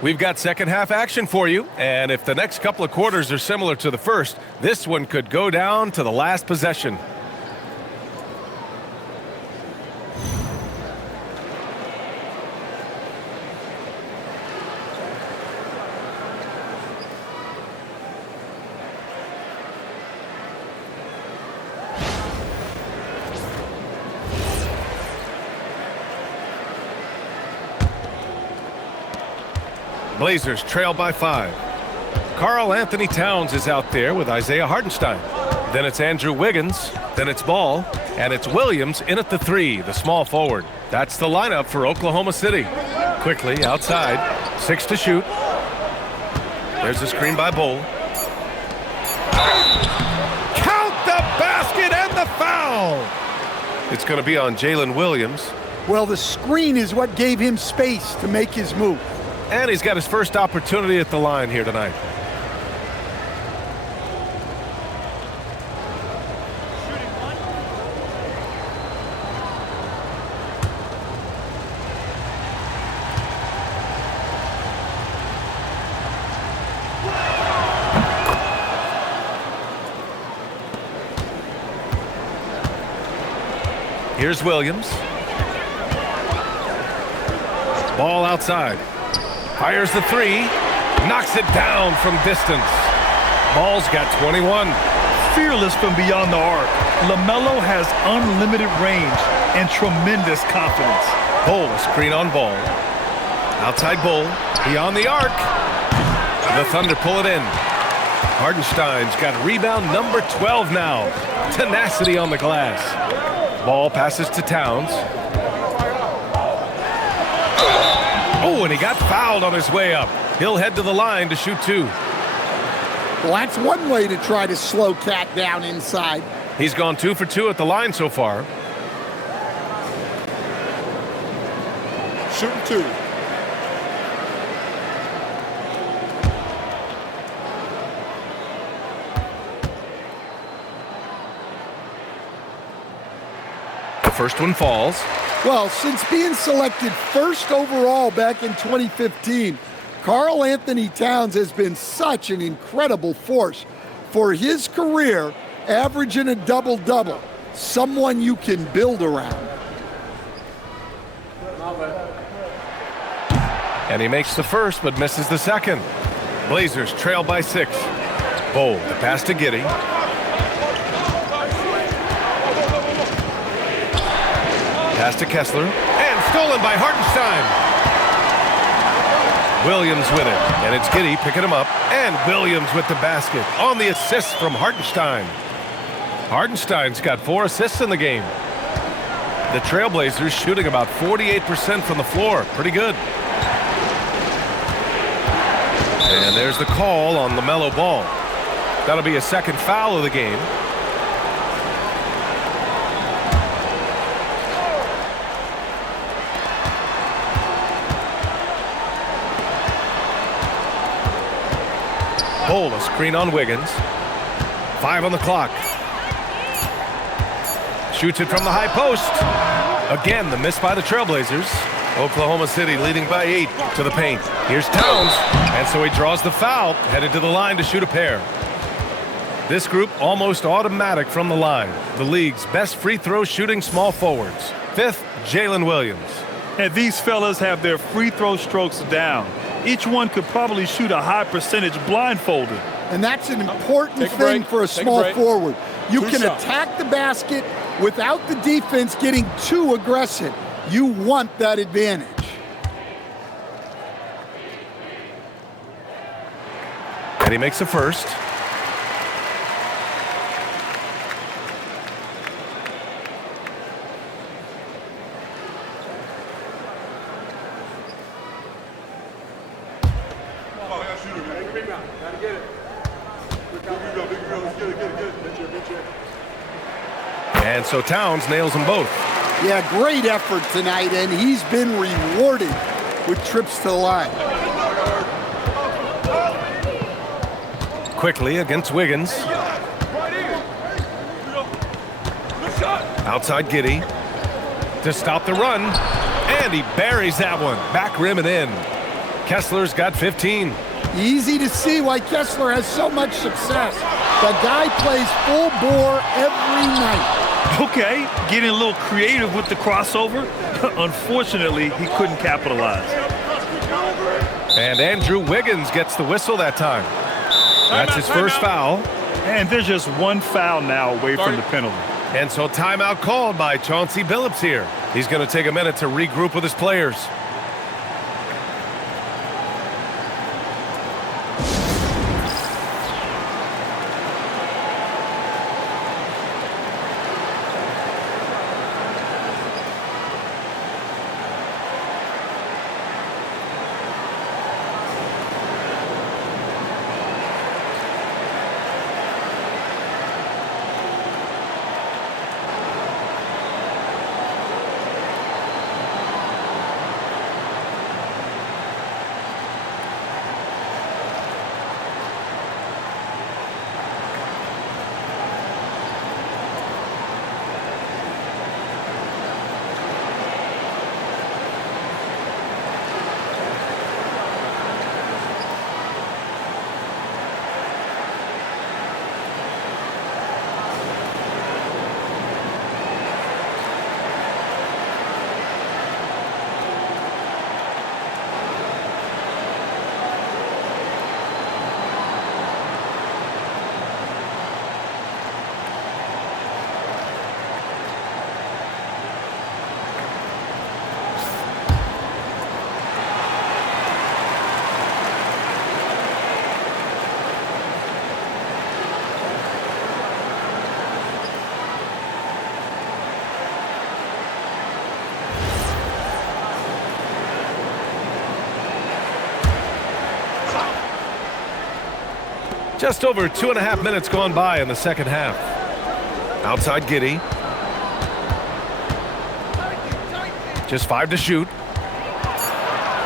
We've got second half action for you, and if the next couple of quarters are similar to the first, this one could go down to the last possession. Blazers trail by 5. Karl Anthony Towns is out there with Isaiah Hartenstein. Then it's Andrew Wiggins. Then it's Ball. And it's Williams in at the 3, the small forward. That's the lineup for Oklahoma City. Quickly outside. 6 to shoot. There's a screen by Bull. Count the basket and the foul! It's going to be on Jalen Williams. Well, the screen is what gave him space to make his move. And he's got his first opportunity at the line here tonight. Here's Williams. Ball outside. Fires the three. Knocks it down from distance. Ball's got 21. Fearless from beyond the arc. LaMelo has unlimited range and tremendous confidence. Bull, a screen on Ball. Outside Bull. Beyond the arc. The Thunder pull it in. Hartenstein's got rebound number 12 now. Tenacity on the glass. Ball passes to Towns. Oh, and he got fouled on his way up. He'll head to the line to shoot 2. Well, that's one way to try to slow Cat down inside. He's gone 2 for 2 at the line so far. Shooting 2. The first one falls. Well, since being selected first overall back in 2015, Karl Anthony Towns has been such an incredible force for his career, averaging a double-double, someone you can build around. And he makes the first but misses the second. Blazers trail by 6. Bowl, the pass to Giddey. Pass to Kessler, and stolen by Hartenstein. Williams with it, and it's Giddey picking him up, and Williams with the basket on the assist from Hartenstein. Hartenstein's got 4 assists in the game. The Trailblazers shooting about 48% from the floor. Pretty good. And there's the call on LaMelo Ball. That'll be a second foul of the game. Ball, a screen on Wiggins. 5 on the clock. Shoots it from the high post. Again, the miss by the Trailblazers. Oklahoma City leading by 8 to the paint. Here's Towns, and so he draws the foul, headed to the line to shoot a pair. This group almost automatic from the line. The league's best free throw shooting small forwards. 5th, Jalen Williams. And these fellas have their free throw strokes down. Each one could probably shoot a high percentage blindfolded. And that's an important thing for a small forward. You can attack the basket without the defense getting too aggressive. You want that advantage. And he makes the first. And so Towns nails them both. Yeah, great effort tonight, and he's been rewarded with trips to the line. Quickly against Wiggins. Outside Giddey to stop the run, and he buries that one. Back rim and in. Kessler's got 15. Easy to see why Kessler has so much success. The guy plays full bore every night. Okay, getting a little creative with the crossover. Unfortunately, he couldn't capitalize. And Andrew Wiggins gets the whistle that time. That's his first foul. And there's just one foul now away from the penalty. And so timeout called by Chauncey Billups here. He's going to take a minute to regroup with his players. Just over 2.5 minutes gone by in the second half. Outside Giddey. Just 5 to shoot.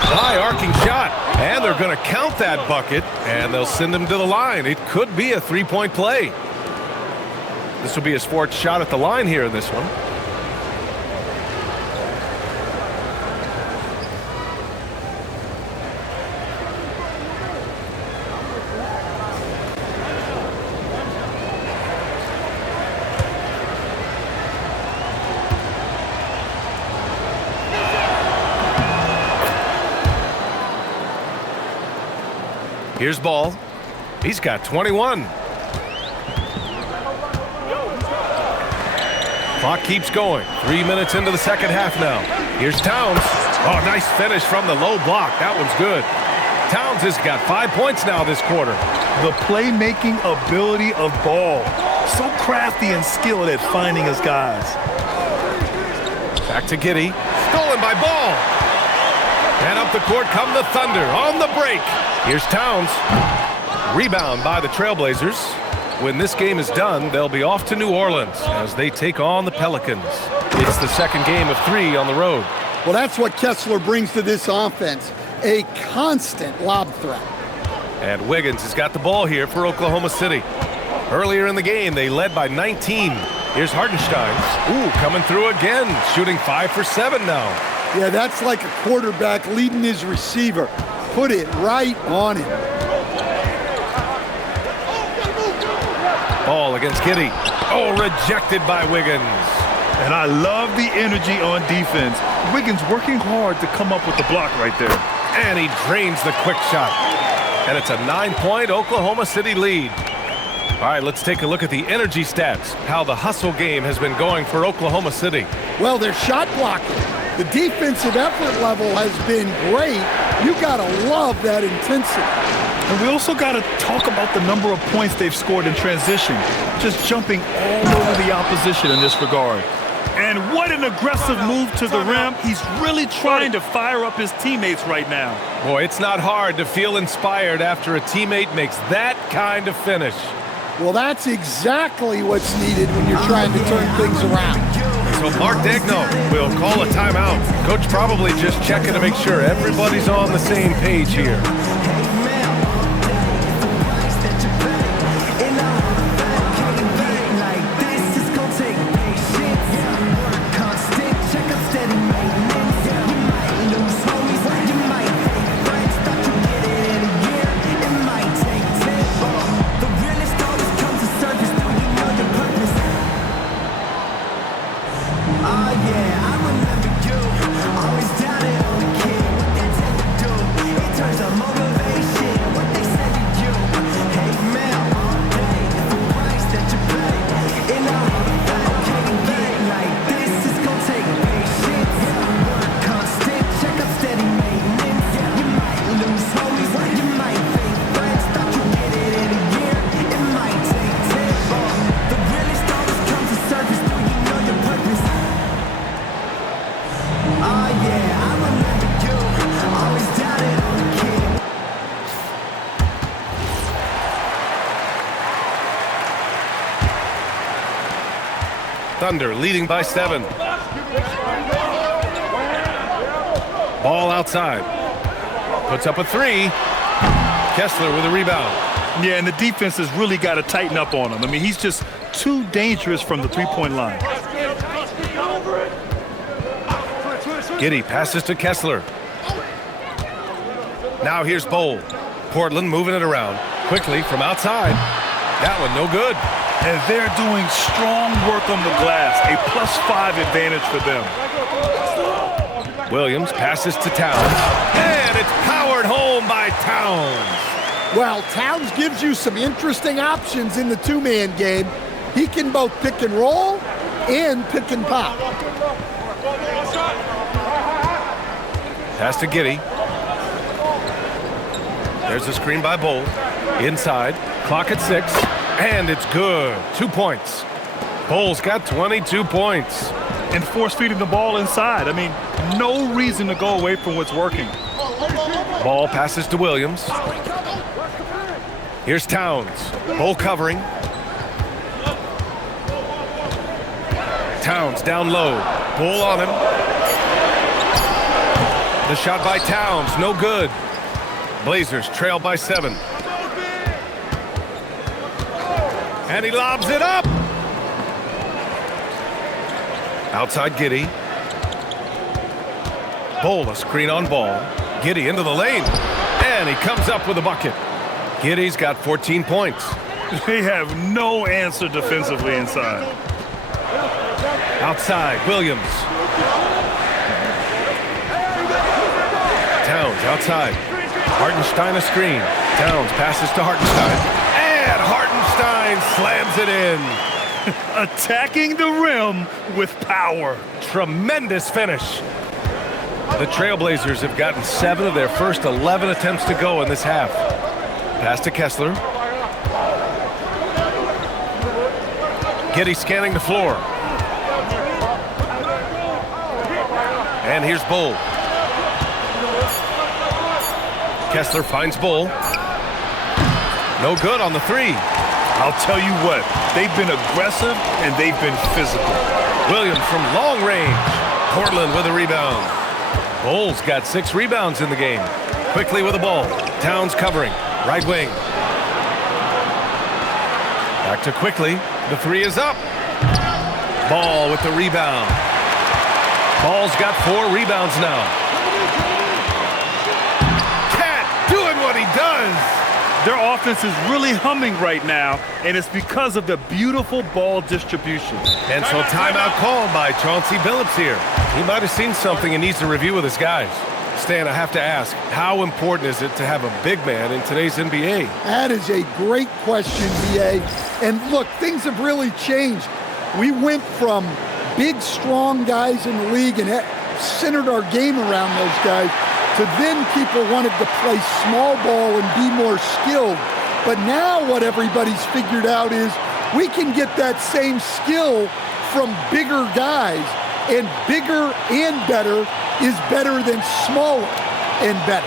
High arcing shot. And they're going to count that bucket. And they'll send him to the line. It could be a 3-point play. This will be his 4th shot at the line here in this one. Here's Ball. He's got 21. Clock keeps going. 3 minutes into the second half now. Here's Towns. Oh, nice finish from the low block. That one's good. Towns has got 5 points now this quarter. The playmaking ability of Ball. So crafty and skilled at finding his guys. Back to Giddey. Stolen by Ball. And up the court come the Thunder on the break. Here's Towns. Rebound by the Trailblazers. When this game is done, they'll be off to New Orleans as they take on the Pelicans. It's the second game of 3 on the road. Well, that's what Kessler brings to this offense, a constant lob threat. And Wiggins has got the ball here for Oklahoma City. Earlier in the game, they led by 19. Here's Hartenstein. Ooh, coming through again, shooting 5 for 7 now. Yeah, that's like a quarterback leading his receiver. Put it right on him. Ball against Giddey. Oh, rejected by Wiggins. And I love the energy on defense. Wiggins working hard to come up with the block right there. And he drains the quick shot. And it's a 9-point Oklahoma City lead. All right, let's take a look at the energy stats, how the hustle game has been going for Oklahoma City. Well, they're shot blocking. The defensive effort level has been great. You got to love that intensity. And we also got to talk about the number of points they've scored in transition, just jumping all over the opposition in this regard. And what an aggressive move to the rim. He's really trying to fire up his teammates right now. Boy, it's not hard to feel inspired after a teammate makes that kind of finish. Well, that's exactly what's needed when you're trying to turn things around. So Mark Daigneault will call a timeout. Coach probably just checking to make sure everybody's on the same page here. Thunder leading by 7. Ball outside. Puts up a 3. Kessler with a rebound. Yeah, and the defense has really got to tighten up on him. I mean, he's just too dangerous from the three-point line. Giddey passes to Kessler. Now here's Bowl. Portland moving it around. Quickly from outside. That one no good. And they're doing strong work on the glass. A +5 advantage for them. Williams passes to Towns. And it's powered home by Towns. Well, Towns gives you some interesting options in the two-man game. He can both pick and roll and pick and pop. Pass to Giddey. There's a screen by Bowl. Inside. Clock at 6. And it's good. 2 points. Bowles got 22 points. And force-feeding the ball inside. I mean, no reason to go away from what's working. Ball passes to Williams. Here's Towns. Bull covering. Towns down low. Bull on him. The shot by Towns, no good. Blazers trail by 7. And he lobs it up. Outside Giddey. Bull, a screen on ball. Giddey into the lane. And he comes up with a bucket. Giddey's got 14 points. They have no answer defensively inside. Outside, Williams. Towns outside. Hartenstein a screen. Towns passes to Hartenstein. And Hartenstein slams it in. Attacking the rim with power. Tremendous finish. The Trailblazers have gotten 7 of their first 11 attempts to go in this half. Pass to Kessler. Giddey scanning the floor. And here's Bull. Kessler finds Bull. No good on the 3. I'll tell you what, they've been aggressive and they've been physical. Williams from long range. Portland with a rebound. Bull's got 6 rebounds in the game. Quickly with the ball. Towns covering. Right wing. Back to Quickly. The 3 is up. Ball with the rebound. Ball's got 4 rebounds now. Cat doing what he does. Their offense is really humming right now, and it's because of the beautiful ball distribution. And so timeout called by Chauncey Billups here. He might have seen something and needs to review with his guys. Stan, I have to ask, how important is it to have a big man in today's NBA? That is a great question, BA. And look, things have really changed. We went from big, strong guys in the league and centered our game around those guys to then people wanted to play small ball and be more skilled. But now what everybody's figured out is we can get that same skill from bigger guys, and bigger and better is better than smaller and better.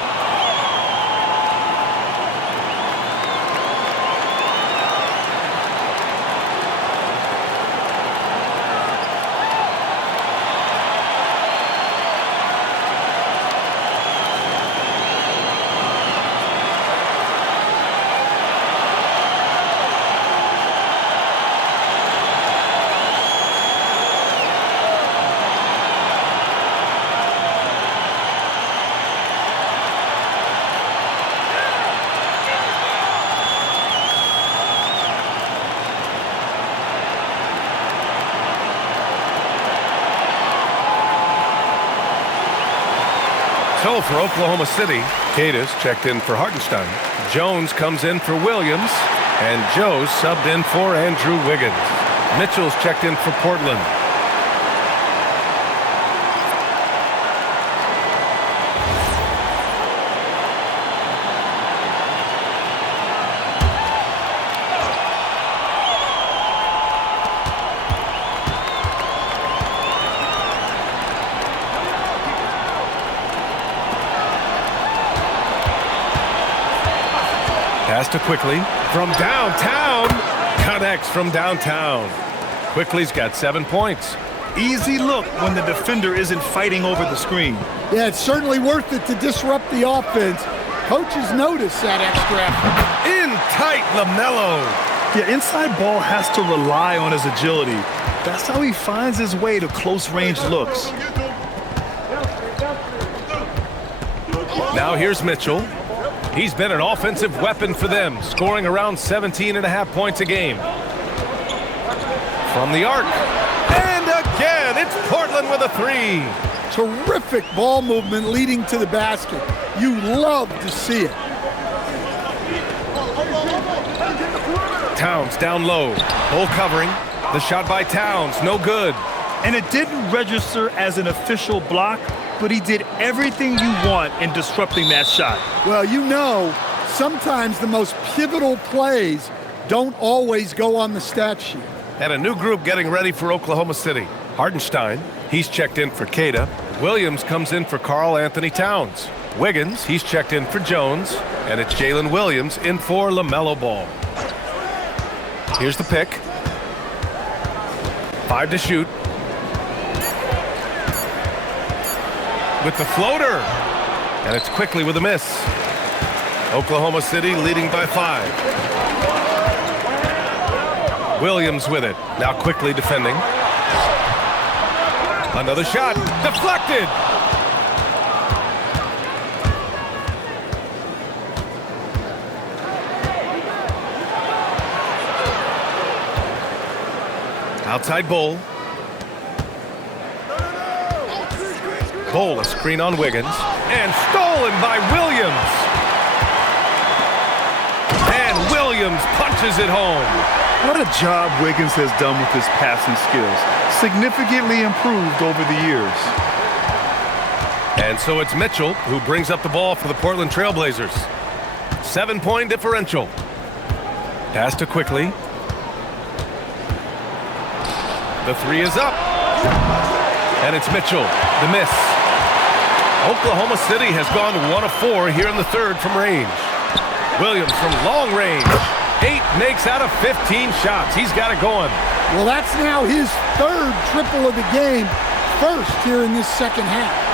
So for Oklahoma City, Cadis checked in for Hartenstein. Jones comes in for Williams. And Joe subbed in for Andrew Wiggins. Mitchell's checked in for Portland. Pass to Quickly from downtown. Connects from downtown. Quickly's got 7 points. Easy look when the defender isn't fighting over the screen. Yeah, it's certainly worth it to disrupt the offense. Coaches notice that extra effort. In tight, LaMelo. Yeah, inside ball has to rely on his agility. That's how he finds his way to close-range looks. Now here's Mitchell. He's been an offensive weapon for them, scoring around 17.5 points a game. From the arc. And again, it's Portland with a 3. Terrific ball movement leading to the basket. You love to see it. Towns down low. Bull covering. The shot by Towns, no good. And it didn't register as an official block, but he did everything you want in disrupting that shot. Well, you know, sometimes the most pivotal plays don't always go on the stat sheet. And a new group getting ready for Oklahoma City. Hartenstein, he's checked in for Queta. Williams comes in for Karl Anthony Towns. Wiggins, he's checked in for Jones, and it's Jalen Williams in for LaMelo Ball. Here's the pick. 5 to shoot. With the floater, and it's quickly with a miss. Oklahoma City leading by 5. Williams with it, now quickly defending. Another shot, deflected. Outside Bull. Bull, a screen on Wiggins. And stolen by Williams. And Williams punches it home. What a job Wiggins has done with his passing skills. Significantly improved over the years. And so it's Mitchell who brings up the ball for the Portland Trailblazers. 7-point differential. Pass to Quickly. The three is up. And it's Mitchell, the miss. Oklahoma City has gone 1 of 4 here in the third from range. Williams from long range. 8 makes out of 15 shots. He's got it going. Well, that's now his third triple of the game, first here in this second half.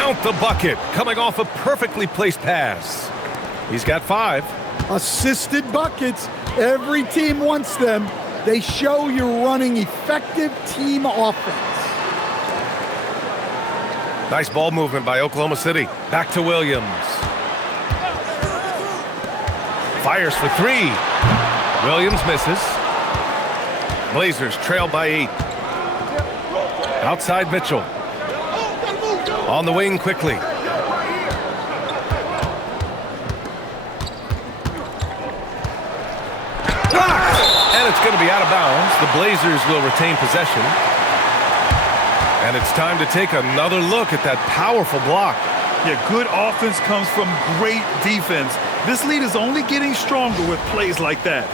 Count the bucket, coming off a perfectly placed pass. He's got 5. Assisted buckets. Every team wants them. They show you're running effective team offense. Nice ball movement by Oklahoma City. Back to Williams. Fires for 3. Williams misses. Blazers trail by 8. Outside Mitchell. On the wing quickly. And it's going to be out of bounds. The Blazers will retain possession. And it's time to take another look at that powerful block. Yeah, good offense comes from great defense. This lead is only getting stronger with plays like that.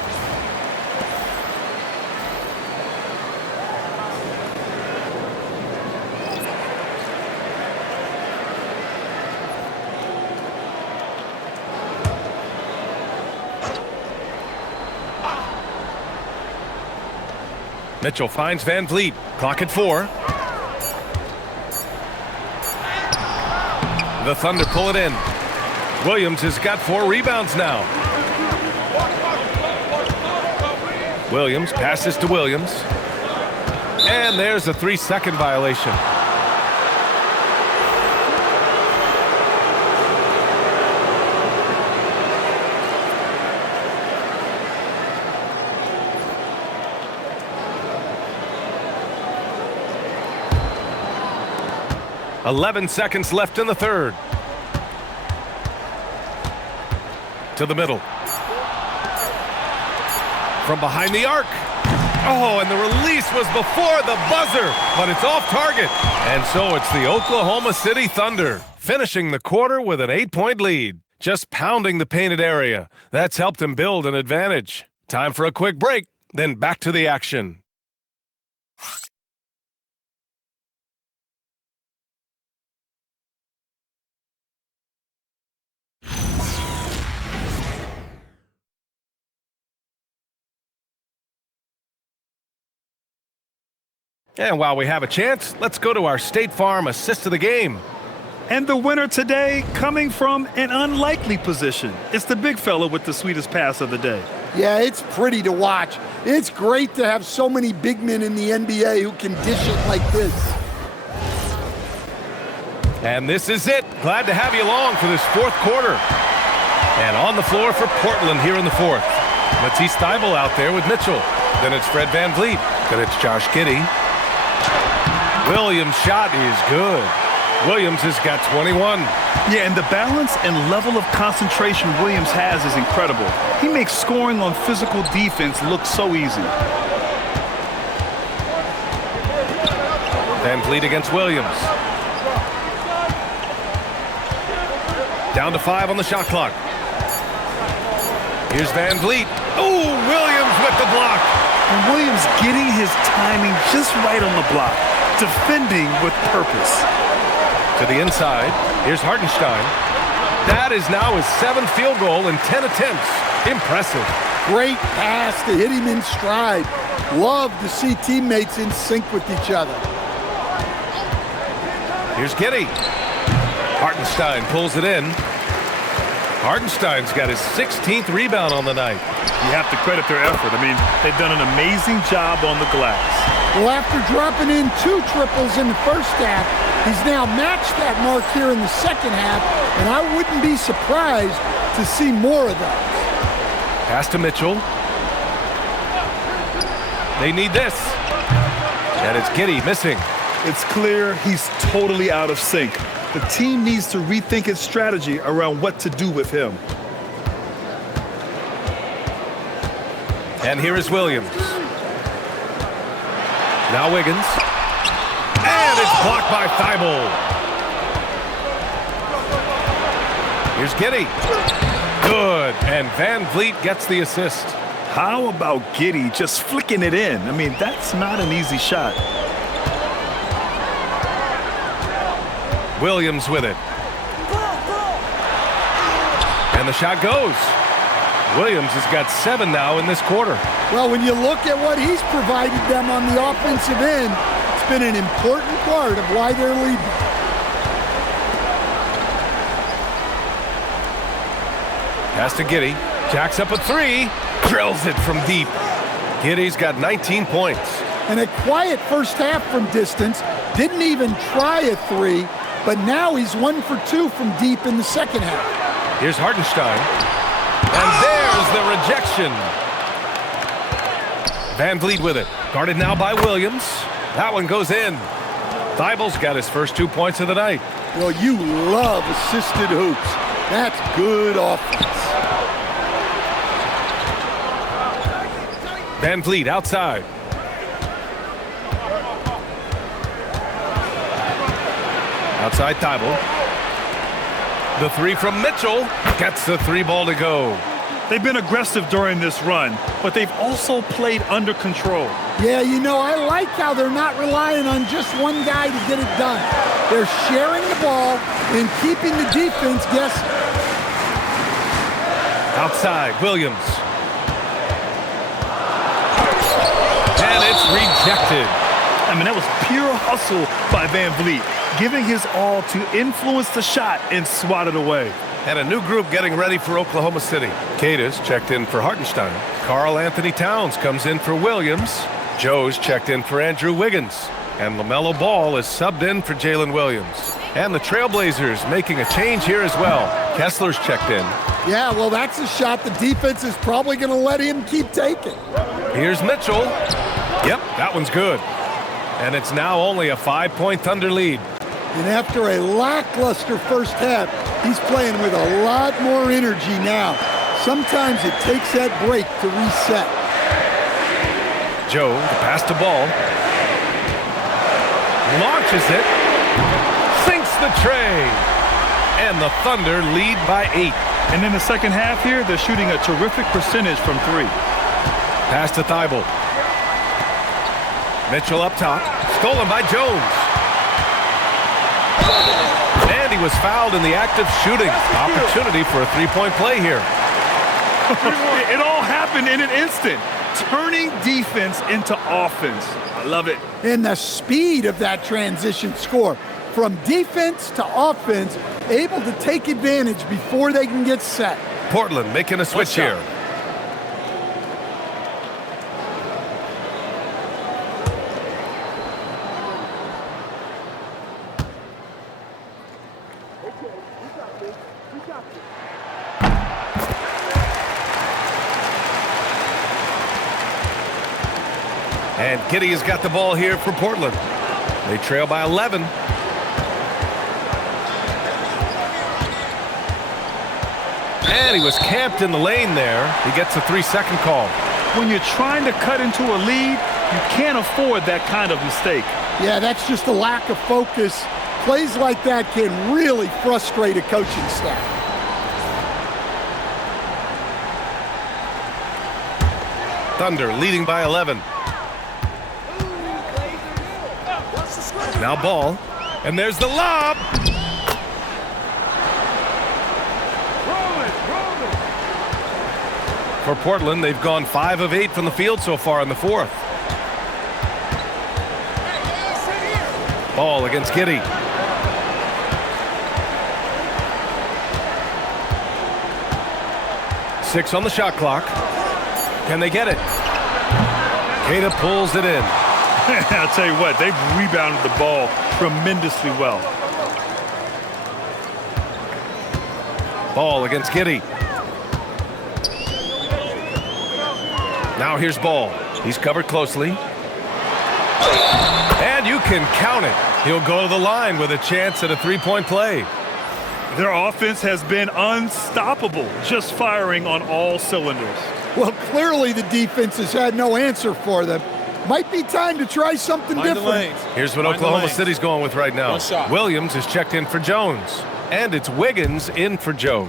Mitchell finds Van Vliet. Clock at 4. The Thunder pull it in. Williams has got 4 rebounds now. Williams passes to Williams. And there's a 3-second violation. .11 seconds left in the third. To the middle. From behind the arc. Oh, and the release was before the buzzer, but it's off target. And so it's the Oklahoma City Thunder, finishing the quarter with an 8-point lead. Just pounding the painted area. That's helped him build an advantage. Time for a quick break, then back to the action. And while we have a chance, let's go to our State Farm assist of the game. And the winner today coming from an unlikely position. It's the big fella with the sweetest pass of the day. Yeah, it's pretty to watch. It's great to have so many big men in the NBA who can dish it like this. And this is it. Glad to have you along for this fourth quarter. And on the floor for Portland here in the fourth. Matisse Thybulle out there with Mitchell. Then it's Fred Van Vliet. Then it's Josh Giddey. Williams' shot is good. Williams has got 21. Yeah, and the balance and level of concentration Williams has is incredible. He makes scoring on physical defense look so easy. Van Vliet against Williams. Down to 5 on the shot clock. Here's Van Vliet. Oh, Williams with the block. And Williams getting his timing just right on the block, defending with purpose. To the inside, here's Hartenstein. That is now his 7th field goal in 10 attempts. Impressive. Great pass to hit him in stride. Love to see teammates in sync with each other. Here's Giddey. Hartenstein pulls it in. Hartenstein's got his 16th rebound on the night. You have to credit their effort. I mean, they've done an amazing job on the glass. Well, after dropping in 2 triples in the first half, he's now matched that mark here in the second half, and I wouldn't be surprised to see more of those. Pass to Mitchell. They need this. And it's Giddey missing. It's clear he's totally out of sync. The team needs to rethink its strategy around what to do with him. And here is Williams. Now Wiggins. And it's blocked by Thibault. Here's Giddey. Good. And Van Vliet gets the assist. How about Giddey just flicking it in? I mean, that's not an easy shot. Williams with it. And the shot goes. Williams has got 7 now in this quarter. Well, when you look at what he's provided them on the offensive end, it's been an important part of why they're leading. Pass to Giddey. Jacks up a 3. Drills it from deep. Giddey's got 19 points. And a quiet first half from distance. Didn't even try a 3, but now he's 1 for 2 from deep in the second half. Here's Hartenstein. And there's the rejection. Van Vliet with it. Guarded now by Williams. That one goes in. Thibault's got his first 2 points of the night. Well, you love assisted hoops. That's good offense. Van Vliet outside. Outside Thibault. The 3 from Mitchell gets the 3 ball to go. They've been aggressive during this run, but they've also played under control. Yeah, you know, I like how they're not relying on just one guy to get it done. They're sharing the ball and keeping the defense guessing. Outside, Williams. And it's rejected. I mean, that was pure hustle by Van Vliet, giving his all to influence the shot and swat it away. And a new group getting ready for Oklahoma City. Cadis checked in for Hartenstein. Karl Anthony Towns comes in for Williams. Joe's checked in for Andrew Wiggins. And LaMelo Ball is subbed in for Jalen Williams. And the Trailblazers making a change here as well. Kessler's checked in. Yeah, well, that's a shot the defense is probably going to let him keep taking. Here's Mitchell. Yep, that one's good. And it's now only a 5-point Thunder lead. And after a lackluster first half, he's playing with a lot more energy now. Sometimes it takes that break to reset. Joe, the pass to Ball. Launches it. Sinks the tray. And the Thunder lead by 8. And in the second half here, they're shooting a terrific percentage from 3. Pass to Thibault. Mitchell up top. Stolen by Jones. And he was fouled in the act of shooting. Opportunity for a 3-point play here. It all happened in an instant. Turning defense into offense. I love it. And the speed of that transition score. From defense to offense, able to take advantage before they can get set. Portland making a switch here. And Giddey has got the ball here for Portland. They trail by 11. And he was camped in the lane there. He gets a 3-second call. When you're trying to cut into a lead, you can't afford that kind of mistake. Yeah, that's just a lack of focus. Plays like that can really frustrate a coaching staff. Thunder leading by 11. Now ball, and there's the lob. For Portland, they've gone 5 of 8 from the field so far in the fourth. Ball against Giddey. Six on the shot clock. Can they get it? Queta pulls it in. I'll tell you what, they've rebounded the ball tremendously well. Ball against Giddey. Now here's Ball. He's covered closely. And you can count it. He'll go to the line with a chance at a three-point play. Their offense has been unstoppable, just firing on all cylinders. Well, clearly the defense has had no answer for them. Might be time to try something different. Here's what Oklahoma City's going with right now. Williams is checked in for Jones. And it's Wiggins in for Joe.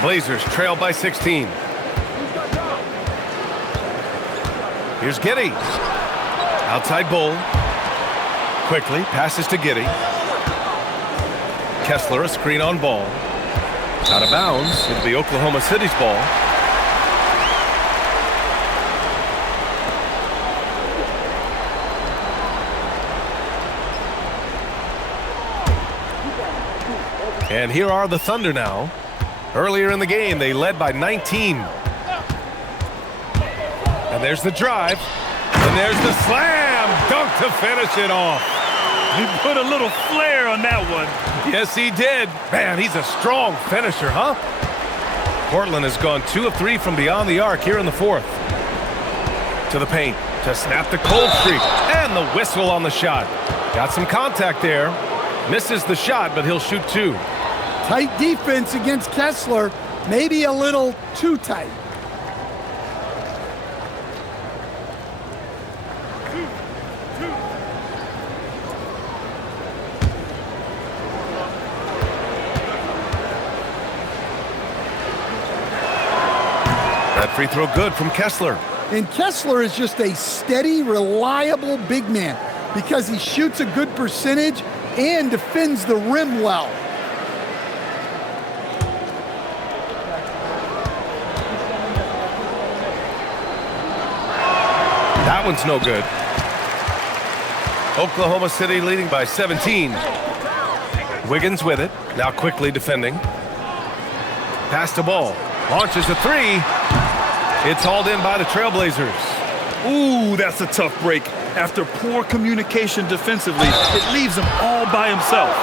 Blazers trail by 16. Here's Giddey. Outside Bull. Quickly passes to Giddey. Kessler a screen on Ball. Out of bounds. It'll be Oklahoma City's ball. And here are the Thunder now. Earlier in the game, they led by 19. And there's the drive. And there's the slam dunk to finish it off. He put a little flair on that one. Yes, he did. Man, he's a strong finisher, huh? Portland has gone 2 of 3 from beyond the arc here in the fourth. To the paint to snap the cold streak. And the whistle on the shot. Got some contact there. Misses the shot, but he'll shoot 2. Tight defense against Kessler. Maybe a little too tight. That free throw good from Kessler. And Kessler is just a steady, reliable big man because he shoots a good percentage and defends the rim well. That one's no good. Oklahoma City leading by 17. Wiggins with it. Now quickly defending. Pass to Ball. Launches a 3. It's hauled in by the Trailblazers. Ooh, that's a tough break. After poor communication defensively, it leaves him all by himself.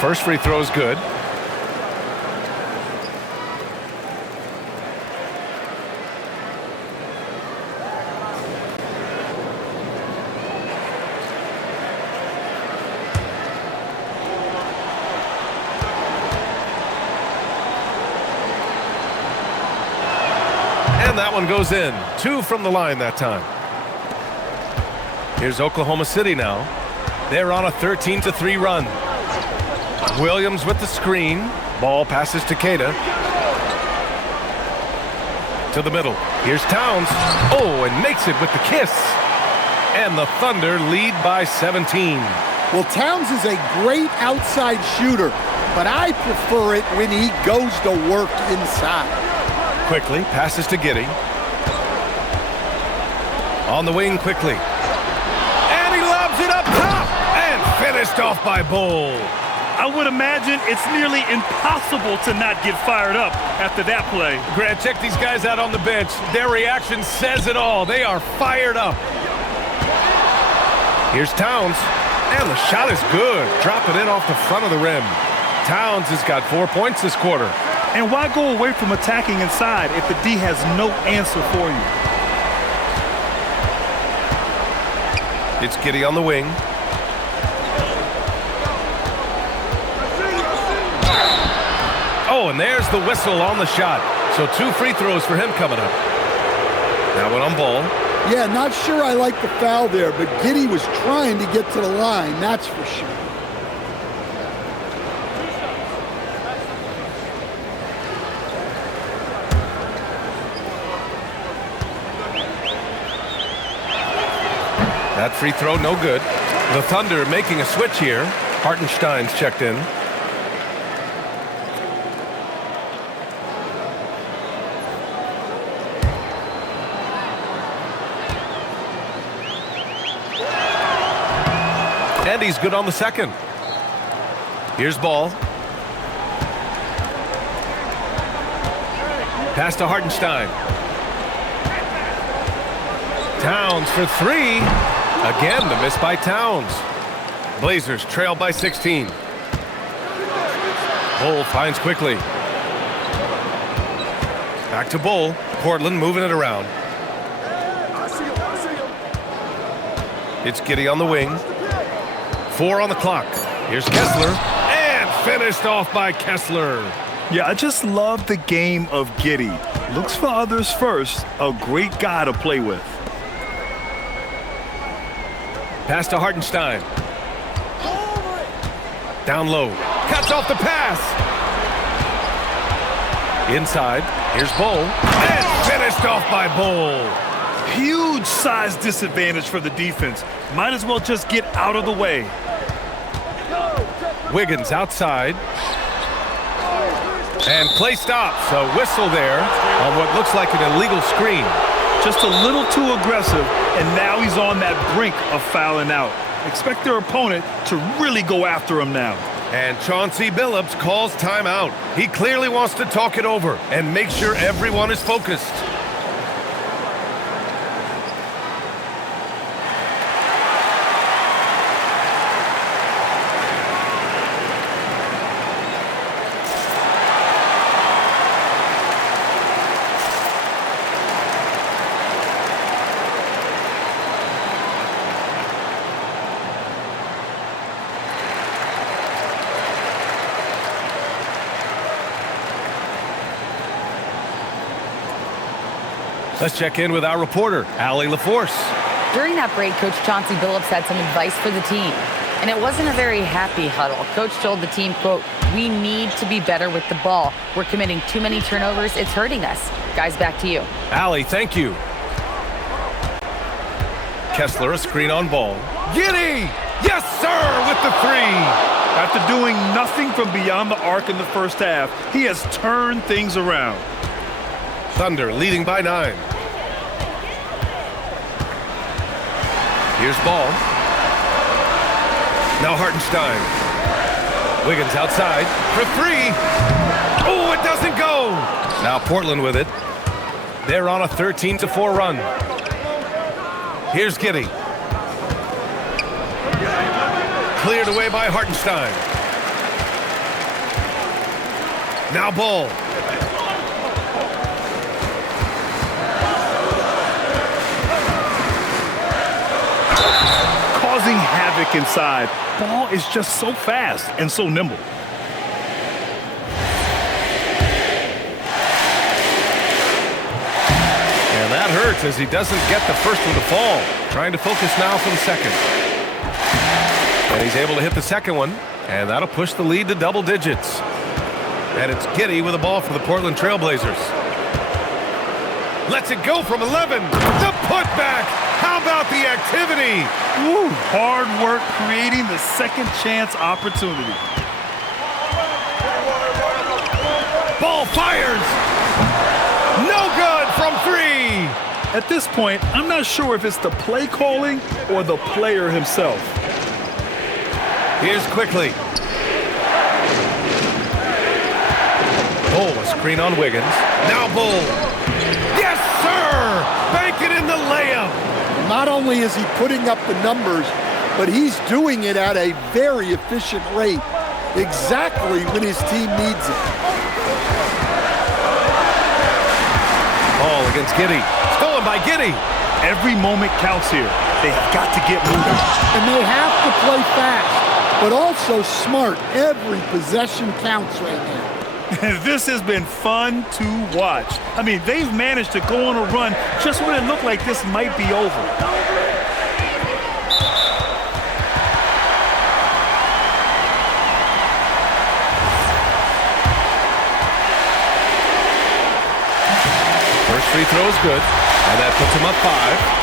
First free throw is good. And that one goes in. 2 from the line that time. Here's Oklahoma City now. They're on a 13-3 run. Williams with the screen. Ball passes to Queta. To the middle. Here's Towns. Oh, and makes it with the kiss. And the Thunder lead by 17. Well, Towns is a great outside shooter, but I prefer it when he goes to work inside. Quickly passes to Giddey. On the wing quickly. And he lobs it up top. And finished off by Bull. I would imagine it's nearly impossible to not get fired up after that play. Grant, check these guys out on the bench. Their reaction says it all. They are fired up. Here's Towns. And the shot is good. Dropping it off the front of the rim. Towns has got 4 points this quarter. And why go away from attacking inside if the D has no answer for you? It's Giddey on the wing. Oh, and there's the whistle on the shot. So 2 free throws for him coming up. Now one on ball. Yeah, not sure I like the foul there, but Giddey was trying to get to the line, that's for sure. That free throw, no good. The Thunder making a switch here. Hartenstein's checked in. And he's good on the second. Here's ball. Pass to Hartenstein. Towns for 3. Again, the miss by Towns. Blazers trail by 16. Bull finds quickly. Back to Bull. Portland moving it around. It's Giddey on the wing. 4 on the clock. Here's Kessler. And finished off by Kessler. Yeah, I just love the game of Giddey. Looks for others first. A great guy to play with. Pass to Hartenstein. Down low. Cuts off the pass. Inside. Here's Bull. And finished off by Bull. Huge size disadvantage for the defense. Might as well just get out of the way. Wiggins outside. And play stops. A whistle there on what looks like an illegal screen. Just a little too aggressive, and now he's on that brink of fouling out. Expect their opponent to really go after him now. And Chauncey Billups calls timeout. He clearly wants to talk it over and make sure everyone is focused. Let's check in with our reporter, Allie LaForce. During that break, Coach Chauncey Billups had some advice for the team. And it wasn't a very happy huddle. Coach told the team, quote, "We need to be better with the ball. We're committing too many turnovers. It's hurting us." Guys, back to you. Allie, thank you. Kessler, a screen on ball. Giddey! Yes, sir, with the 3. After doing nothing from beyond the arc in the first half, he has turned things around. Thunder leading by 9. Here's ball. Now Hartenstein. Wiggins outside for 3. Oh, it doesn't go. Now Portland with it. They're on a 13-4 run. Here's Giddey. Cleared away by Hartenstein. Now Bull. Causing havoc inside. Ball is just so fast and so nimble. And that hurts as he doesn't get the first one to fall. Trying to focus now for the second. And he's able to hit the second one, and that'll push the lead to double digits. And it's Giddey with the ball for the Portland Trailblazers. Lets it go from 11. The putback. How about the activity? Woo, hard work creating the second chance opportunity. Ball fires. No good from 3. At this point, I'm not sure if it's the play calling or the player himself. Here's quickly. Bull, a screen on Wiggins. Now Bull. Yes, sir! Bank it in the layup. Not only is he putting up the numbers, but he's doing it at a very efficient rate, exactly when his team needs it. Ball against Giddey. Stolen by Giddey. Every moment counts here. They have got to get moving. And they have to play fast, but also smart. Every possession counts right now. This has been fun to watch. I mean, they've managed to go on a run just when it looked like this might be over. First free throw is good, and that puts him up 5.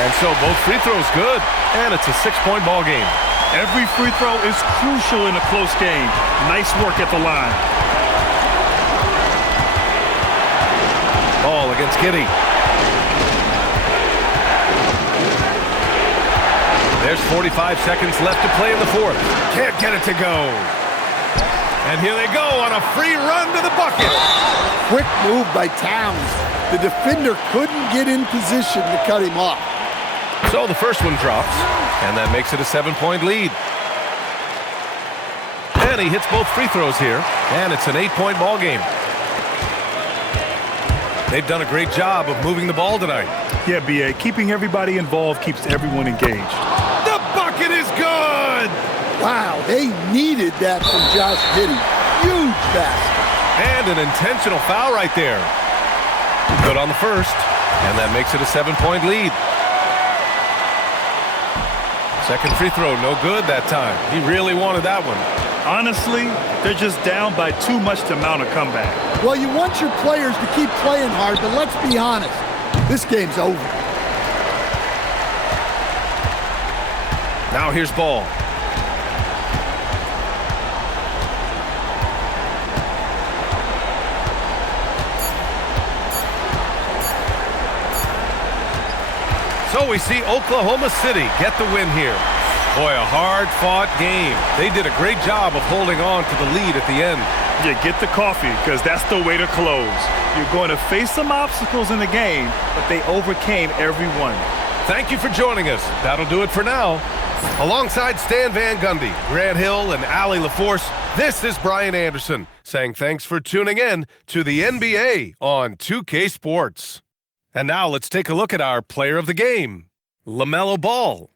And so both free throws good, and it's a 6-point ball game. Every free throw is crucial in a close game. Nice work at the line. Ball against Giddey. There's 45 seconds left to play in the fourth. Can't get it to go. And here they go on a free run to the bucket. Quick move by Towns. The defender couldn't get in position to cut him off. So the first one drops, and that makes it a 7-point lead. And he hits both free throws here, and it's an 8-point ball game. They've done a great job of moving the ball tonight. Yeah, B.A., keeping everybody involved keeps everyone engaged. The bucket is good! Wow, they needed that from Josh Giddey. Huge basket. And an intentional foul right there. Good on the first, and that makes it a 7-point lead. Second free throw, no good that time. He really wanted that one. Honestly, they're just down by too much to mount a comeback. Well, you want your players to keep playing hard, but let's be honest. This game's over. Now here's Ball. So we see Oklahoma City get the win here. Boy, a hard-fought game. They did a great job of holding on to the lead at the end. Yeah, get the coffee, because that's the way to close. You're going to face some obstacles in the game, but they overcame every one. Thank you for joining us. That'll do it for now. Alongside Stan Van Gundy, Grant Hill, and Allie LaForce, this is Brian Anderson saying thanks for tuning in to the NBA on 2K Sports. And now let's take a look at our player of the game, LaMelo Ball.